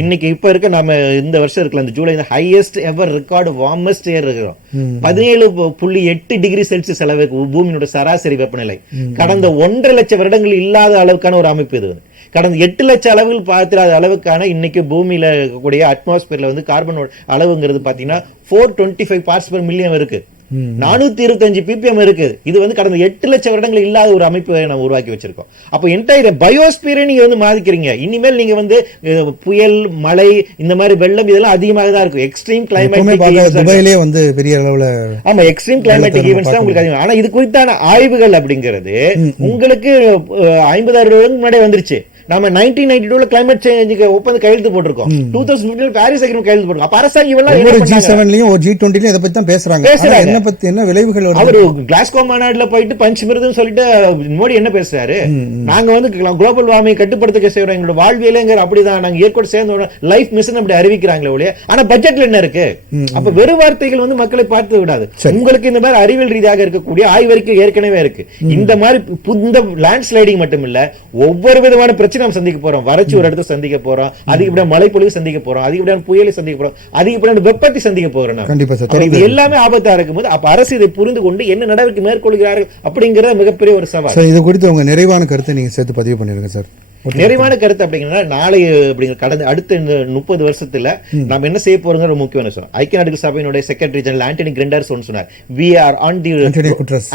இன்னைக்கு இப்ப இருக்க நம்ம இந்த வருஷம் இருக்கல இந்த July highest ever record warmest year இருக்கிறோம். 17.8 டிகிரி செல்சியஸ் அளவுக்கு பூமியோட சராசரி வெப்பநிலை கடந்த 1.5 லட்சம் வருடங்கள் இல்லாத அளவுக்கான ஒரு அமைப்பு இது. கடந்த 8 லட்சம் அளவில் பார்த்திராத அளவுக்கான இன்னைக்கு பூமியில இருக்கக்கூடிய அட்மாஸ்பியர்ல வந்து கார்பன் அளவுங்கிறது பாத்தீங்கன்னா 425 பார்ட்ஸ் பெர் மில்லியன் இருக்கு. 425 ppm இருக்கு. இது வந்து கடந்த 8 லட்சம் வருடங்கள் இல்லாத ஒரு அமைப்பை நம்ம உருவாக்கி வச்சிருக்கோம். அப்போ என்டையர் பயோஸ்பியரை நீங்க வந்து மாதிக்கிறீங்க. இனிமேல் நீங்க வந்து புயல், மழை, இந்த மாதிரி வெள்ளம் இதெல்லாம் அதிகமாக தான் இருக்கும். எக்ஸ்ட்ரீம் கிளைமேட்டிக் துபாயிலே வந்து பெரிய அளவுல ஆமா எக்ஸ்ட்ரீம் கிளைமேட்டிக் ஈவென்ட்ஸ் தான் உங்களுக்கு அதிகம். ஆனா இது குறித்தான ஆய்வுகள் அப்படிங்கிறது உங்களுக்கு 50,000 வருடங்களுக்கு முன்னாடி வந்துருச்சு. நம்ம 1992 கிளைமேட் சேஞ்சுக்கு ஒப்பந்தம் கையெழுத்து போட்டிருக்கோம். 2015 பாரிஸ் அக்ரிமெண்ட் கையெழுத்து போட்டிருக்கோம். அப்ப அரசாங்கம் இவெல்லாம் G7லயும் G20லயும் இத பத்தி தான் பேசுறாங்க. என்ன பத்தி என்ன விளைவுகள் வருது? அவர் கிளாஸ்கோ மாநாடுல போயிட்டு பஞ்சமிர்தம் சொல்லிட்டு மோடி என்ன பேசுறாரு? நாங்க வந்து குளோபல் வார்மிங் கட்டுப்படுத்த செய்யறோம். எங்களோட வாழ்வியலங்கிற அப்படிதான் நாங்க ஏற்கனவே சேர்ந்து லைஃப் மிஷன் அப்படி அறிவிக்கிறாங்களே ஒழிய ஆனா பட்ஜெட்ல என்ன இருக்கு? அப்ப வெறும் வார்த்தைகள் வந்து மக்களை பார்த்து விடாது. உங்களுக்கு இந்த மாதிரி அறிவியல் ரீதியாக இருக்கக்கூடிய ஆய்வறிக்கை ஏற்கனவே இருக்கு. இந்த மாதிரி இந்த லேண்ட் ஸ்லைடிங் மட்டும் இல்ல, ஒவ்வொரு விதமான பிரச்சனை நாம் சந்திக்க போறோம். வறட்சி ஒரு இடத்தை சந்திக்க போறோம், அதிகப்படியான மழை பொழிவு சந்திக்க போறோம், அதிகப்படியான புயலை சந்திக்க போறோம், அதிகப்படியான வெப்பத்தை சந்திக்க போறோம். கண்டிப்பா சார். இது எல்லாமே ஆபத்தா இருக்கும்போது அப்ப அரசு இதை புரிந்து கொண்டு என்ன நடவடிக்கை மேற்கொள்கிறார்கள் அப்படிங்கறது மிகப்பெரிய ஒரு சவால். இது குறித்து உங்க நிறைவான கருத்தை நீங்க சேர்த்து பதிவு பண்ணிருங்க சார். நிறைவான கருத்து அப்படிங்கன்னா நாளை அப்படிங்கிற கடந்த அடுத்த 30 வருஷத்துல நாம என்ன செய்ய போறோங்கிற முக்கியமான சொன்னோம். ஐக்கிய நாடுகள் சபையினுடைய செக்ரட்டரி ஜெனரல் ஆண்டனி கிரெண்டர்ஸ் சொன்னார்.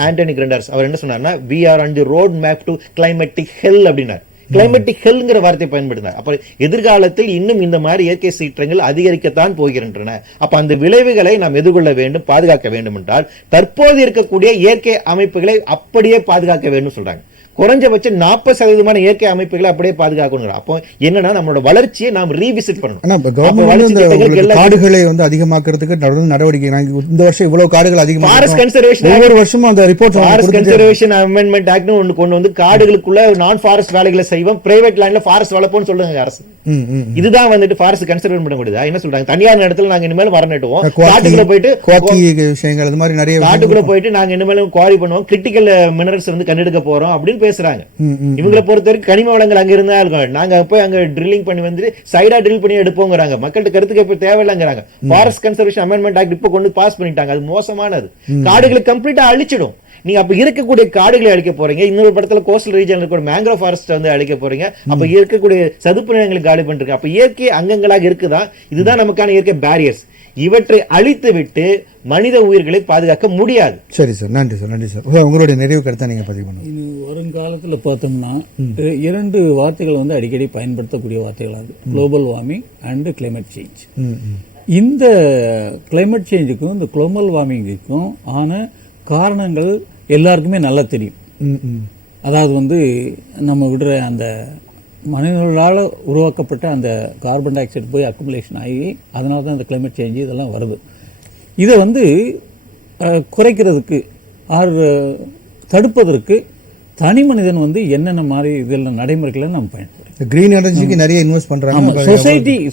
ஆண்டனி கிரெண்டர்ஸ் அவர் என்ன சொன்னார்னா, we are on the road map to climatic hell அப்படின்னார். கிளைமேட்டிக் ஹெல்ங்கிற வார்த்தை பயன்படுத்தினார். அப்ப எதிர்காலத்தில் இன்னும் இந்த மாதிரி இயற்கை சீற்றங்கள் அதிகரிக்கத்தான் போகின்றன. அப்ப அந்த விளைவுகளை நாம் எதிர்கொள்ள வேண்டும், பாதுகாக்க வேண்டும் என்றால் தற்போது இருக்கக்கூடிய இயற்கை அமைப்புகளை அப்படியே பாதுகாக்க வேண்டும் சொல்றாங்க. குறைஞ்சபட்சம் 40% இயற்கை அமைப்புகளை அப்படியே பாதுகாக்கணும். அப்போ என்னன்னா நம்மளோட வளர்ச்சியை நாம் ரீவிசிட் பண்ணணும். ஆனா இப்ப கவர்மெண்ட் காடுகளை வந்து அதிகமாக்குறதுக்கு தொடர்ந்து நடவடிக்கை இந்த வருஷம் இவ்வளவு காடுகள் அதிகமாக ஃபாரஸ்ட் கன்சர்வேஷன் ஒவ்வொரு வருஷமும் அந்த report forest conservation amendment act ஒன்னு கொண்டு வந்து காடுகளுக்குள்ள நான் ஃபாரஸ்ட் வேலைகளை செய்வோம், பிரைவேட் லேண்ட்ல ஃபாரஸ்ட் வளர்ப்போம்னு சொல்லுங்க அரசு. இதுதான் வந்துட்டு ஃபாரஸ்ட் கன்சர்வேட் பண்ண முடியுதா? என்ன சொல்றாங்க, தனியார் இடத்துல நாங்க இனிமேல் மரம் நட்டுவோம், காட்டுக்குள்ள போயிட்டு விஷயங்கள் அது மாதிரி நிறைய காட்டுக்குள்ள போயிட்டு நாங்க இனிமேலும் குவாரி பண்ணுவோம், கிரிட்டிக்கல் மினரல்ஸ் வந்து கண்டெடுக்க போறோம் அப்படின்னு பேசுறாங்க. இவங்களை பொறுத்த வரைக்கும் கனிம வளங்கள் அங்க இருந்தா இருக்கும், நாங்க போய் அங்க ட்ரில்லிங் பண்ணி வந்து சைடா ட்ரில் பண்ணி எடுப்போங்கிறாங்க. மக்கள்கிட்ட கருத்துக்கு தேவையில்லைங்கிறாங்க. ஃபாரஸ்ட் கன்சர்வேஷன் அமெண்ட்மெண்ட் ஆக்ட் இப்ப கொண்டு பாஸ் பண்ணிட்டாங்க. அது மோசமானது. காடுகளை கம்ப்ளீட்டா அழிச்சிடும். நீங்க அப்ப இருக்கக்கூடிய காடுகளை அழிக்க போறீங்க. இன்னொரு படத்துல கோஸ்டல் ரீஜன்ல இருக்க மேங்க்ரோவ் ஃபாரஸ்ட் வந்து அழிக்க போறீங்க. அப்ப இருக்கக்கூடிய சதுப்பு நிலங்களை காலி பண்றீங்க. அப்ப இயற்கை அங்கங்களாக இருக்குதா? இதுதான் நமக்கான இயற்கை பேரியர்ஸ். இவற்றை அழித்து விட்டு மனித உயிர்களை பாதுகாக்க முடியாது. சரி சார், நன்றி சார், நன்றி சார். உங்களுடைய நிறைவு கருத்தை நீங்க பதிவு பண்ணுங்க. இது வருங்காலத்தில் பார்த்தோம்னா 2 வார்த்தைகள் வந்து அடிக்கடி பயன்படுத்தக்கூடிய வார்த்தைகளாக global warming and climate change. இந்த கிளைமேட் சேஞ்சுக்கும் இந்த குளோபல் வார்மிங்குக்கும் ஆன காரணங்கள் எல்லாருக்குமே நல்லா தெரியும். அதாவது வந்து நம்ம விடுற அந்த மனிதர்களால் உருவாக்கப்பட்ட அந்த கார்பன் டை ஆக்சைடு போய் அக்குமுலேஷன் ஆகி அதனால தான் இந்த கிளைமேட் சேஞ்சு இதெல்லாம் வருது. இதை வந்து குறைக்கிறதுக்கு தடுப்பதற்கு தனி மனிதன் வந்து என்னென்ன மாதிரி இதில் நடைமுறைகளை நம்ம பயன்படுத்தும். கிரீன் எனர்ஜிக்கு நிறைய இன்வெஸ்ட் பண்றாங்க.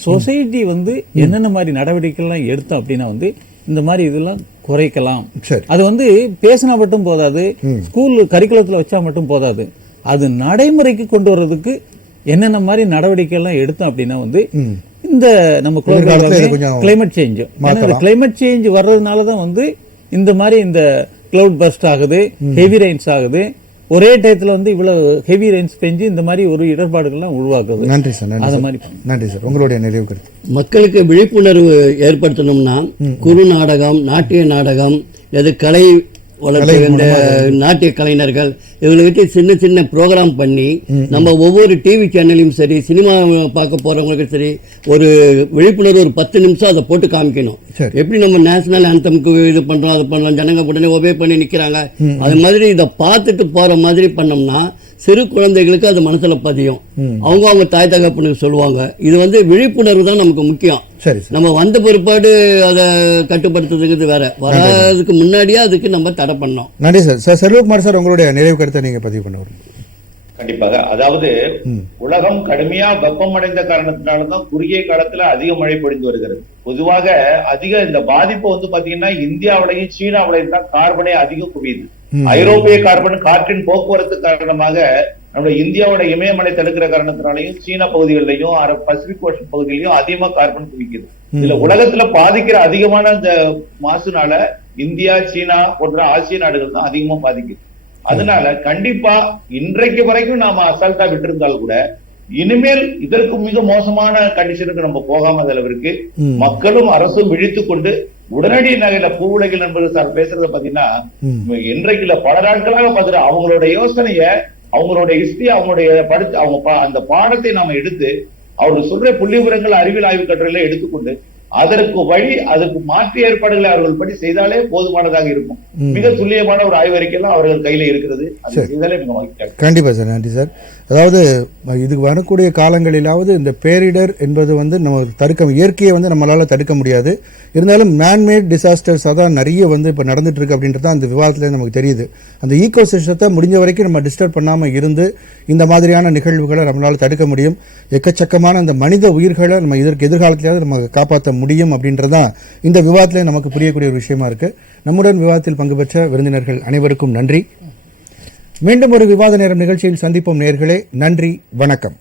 சொசைட்டி வந்து என்னென்ன மாதிரி நடவடிக்கைகள்லாம் எடுத்தோம் அப்படின்னா வந்து இந்த மாதிரி இதெல்லாம் குறைக்கலாம். அது வந்து பேசினா மட்டும் போதாது, ஸ்கூல் கரிக்குலத்தில் வச்சா மட்டும் போதாது, அது நடைமுறைக்கு கொண்டு வர்றதுக்கு என்னென்ன மாதிரி நடவடிக்கை எல்லாம் எடுத்தோம் அப்படின்னா வந்து இந்த நம்ம கிளைமேட் சேஞ்ச் கிளைமேட் சேஞ்ச் வர்றதுனாலதான் வந்து இந்த மாதிரி இந்த கிளவுட் பர்ஸ்ட் ஆகுது, ஹெவி ரெயின்ஸ் ஆகுது, ஒரே டயத்துல வந்து இவ்வளவு ஹெவி ரெயின்ஸ் பெஞ்சு இந்த மாதிரி ஒரு இடர்பாடுகள்லாம் உருவாக்குது. நன்றி சார், நன்றி சார். உங்களுடைய நிறைவு கருத்து. மக்களுக்கு விழிப்புணர்வு ஏற்படுத்தணும்னா குறு நாடகம், நாட்டிய நாடகம், கலை வளர்த்து இந்த நாட்டிய கலைஞர்கள் இவங்களை வச்சு சின்ன சின்ன ப்ரோக்ராம் பண்ணி நம்ம ஒவ்வொரு டிவி சேனலையும் சரி, சினிமா பார்க்க போறவங்களுக்கு சரி, ஒரு விழிப்புணர்வு ஒரு 10 நிமிஷம் அதை போட்டு காமிக்கணும். எப்படி நம்ம நேஷனல் ஆந்தம்க்கு இது பண்றோம், அது பண்ணலாம், ஜனங்க உடனே ஒபே பண்ணி நிக்கிறாங்க, அது மாதிரி இதை பார்த்துட்டு போற மாதிரி பண்ணோம்னா சிறு குழந்தைகளுக்கு அது மனசுல பதியும். அவங்க தாய் தகப்பனுக்கு சொல்லுவாங்க. இது வந்து விழிப்புணர்வு தான் நமக்கு முக்கியம். நம்ம வந்த பிற்பாடு அதை கட்டுப்படுத்துறதுக்கு வேற, வராதுக்கு முன்னாடியே அதுக்கு நம்ம தடை பண்ணோம். நன்றி சார். சார் செல்வகுமார் சார், உங்களுடைய நிறைவு கருத்தை நீங்க பதிவு பண்ண. கண்டிப்பாக. அதாவது உலகம் கடுமையா வெப்பமடைந்த காரணத்தினால்தான் குறுகிய காலத்துல அதிக மழை பொழிந்து வருகிறது. பொதுவாக அதிக இந்த பாதிப்பு வந்து பாத்தீங்கன்னா இந்தியாவிலையும் சீனாவிலையும் தான் கார்பனே அதிகம் குவியுது. ஐரோப்பிய கார்பன் காற்றின் போக்குவரத்து காரணமாக நம்மளோட இந்தியாவோட இமயமலை தடுக்கிற காரணத்தினாலையும் சீன பகுதிகளிலையும் பசிபிக் ஓஷன் பகுதியிலையும் அதிகமா கார்பன் குவிக்குது. இதுல உலகத்துல பாதிக்கிற அதிகமான இந்த மாசுனால இந்தியா, சீனா போன்ற ஆசிய நாடுகள் தான் அதிகமா பாதிக்குது. அதனால கண்டிப்பா இன்றைக்கு வரைக்கும் நாம அசால்ட்டா விட்டிருந்தால் கூட இனிமேல் இதற்கு மிக மோசமான கண்டிஷனுக்கு நம்ம போகாம அளவிற்கு மக்களும் அரசும் விழித்துக் கொண்டு உடனடி நகையில பூவுலகில் நண்பர்கள் சார் பேசுறத பாத்தீங்கன்னா இன்றைக்கு இல்ல பல நாட்களாக பாத்துட்டு அவங்களோட யோசனைய, அவங்களோட ஹிஸ்டரி, அவங்களுடைய படித்து அவங்க அந்த பாடத்தை நாம எடுத்து அவர்கள் சொல்ற புள்ளி விவரங்கள் அறிவியல் ஆய்வு கட்டுரைகளை எடுத்துக்கொண்டு அதற்கு வழி, அதற்கு மாற்று ஏற்பாடுகளை அவர்கள் படி செய்தாலே போதுமானதாக இருக்கும். மிக துல்லியமான ஒரு ஆய்வறிக்கையெல்லாம் அவர்கள் கையில இருக்கிறது. கண்டிப்பா சார், நன்றி சார். அதாவது இதுக்கு வரக்கூடிய காலங்களிலாவது இந்த பேரிடர் என்பது வந்து நம்ம தடுக்க, இயற்கையை வந்து நம்மளால தடுக்க முடியாது. இருந்தாலும் மேன்மேட் டிசாஸ்டர்ஸ் தான் நிறைய வந்து இப்ப நடந்துட்டு இருக்கு அப்படின்றது அந்த விவாதத்துல நமக்கு தெரியுது. அந்த ஈகோ சிஸ்டத்தை முடிஞ்ச வரைக்கும் நம்ம டிஸ்டர்ப் பண்ணாம இருந்து இந்த மாதிரியான நிகழ்வுகளை நம்மளால தடுக்க முடியும். எக்கச்சக்கமான அந்த மனித உயிர்களை நம்ம இதற்கு எதிர்காலத்திலாவது நம்ம காப்பாற்ற முடியும் அப்படின்றதான் இந்த விவாதத்திலே நமக்கு புரியக்கூடிய ஒரு விஷயமா இருக்கு. நம்முடன் விவாதத்தில் பங்கு பெற்ற விருந்தினர்கள் அனைவருக்கும் நன்றி. மீண்டும் ஒரு விவாத நேரம் நிகழ்ச்சியில் சந்திப்போம் நேயர்களே. நன்றி, வணக்கம்.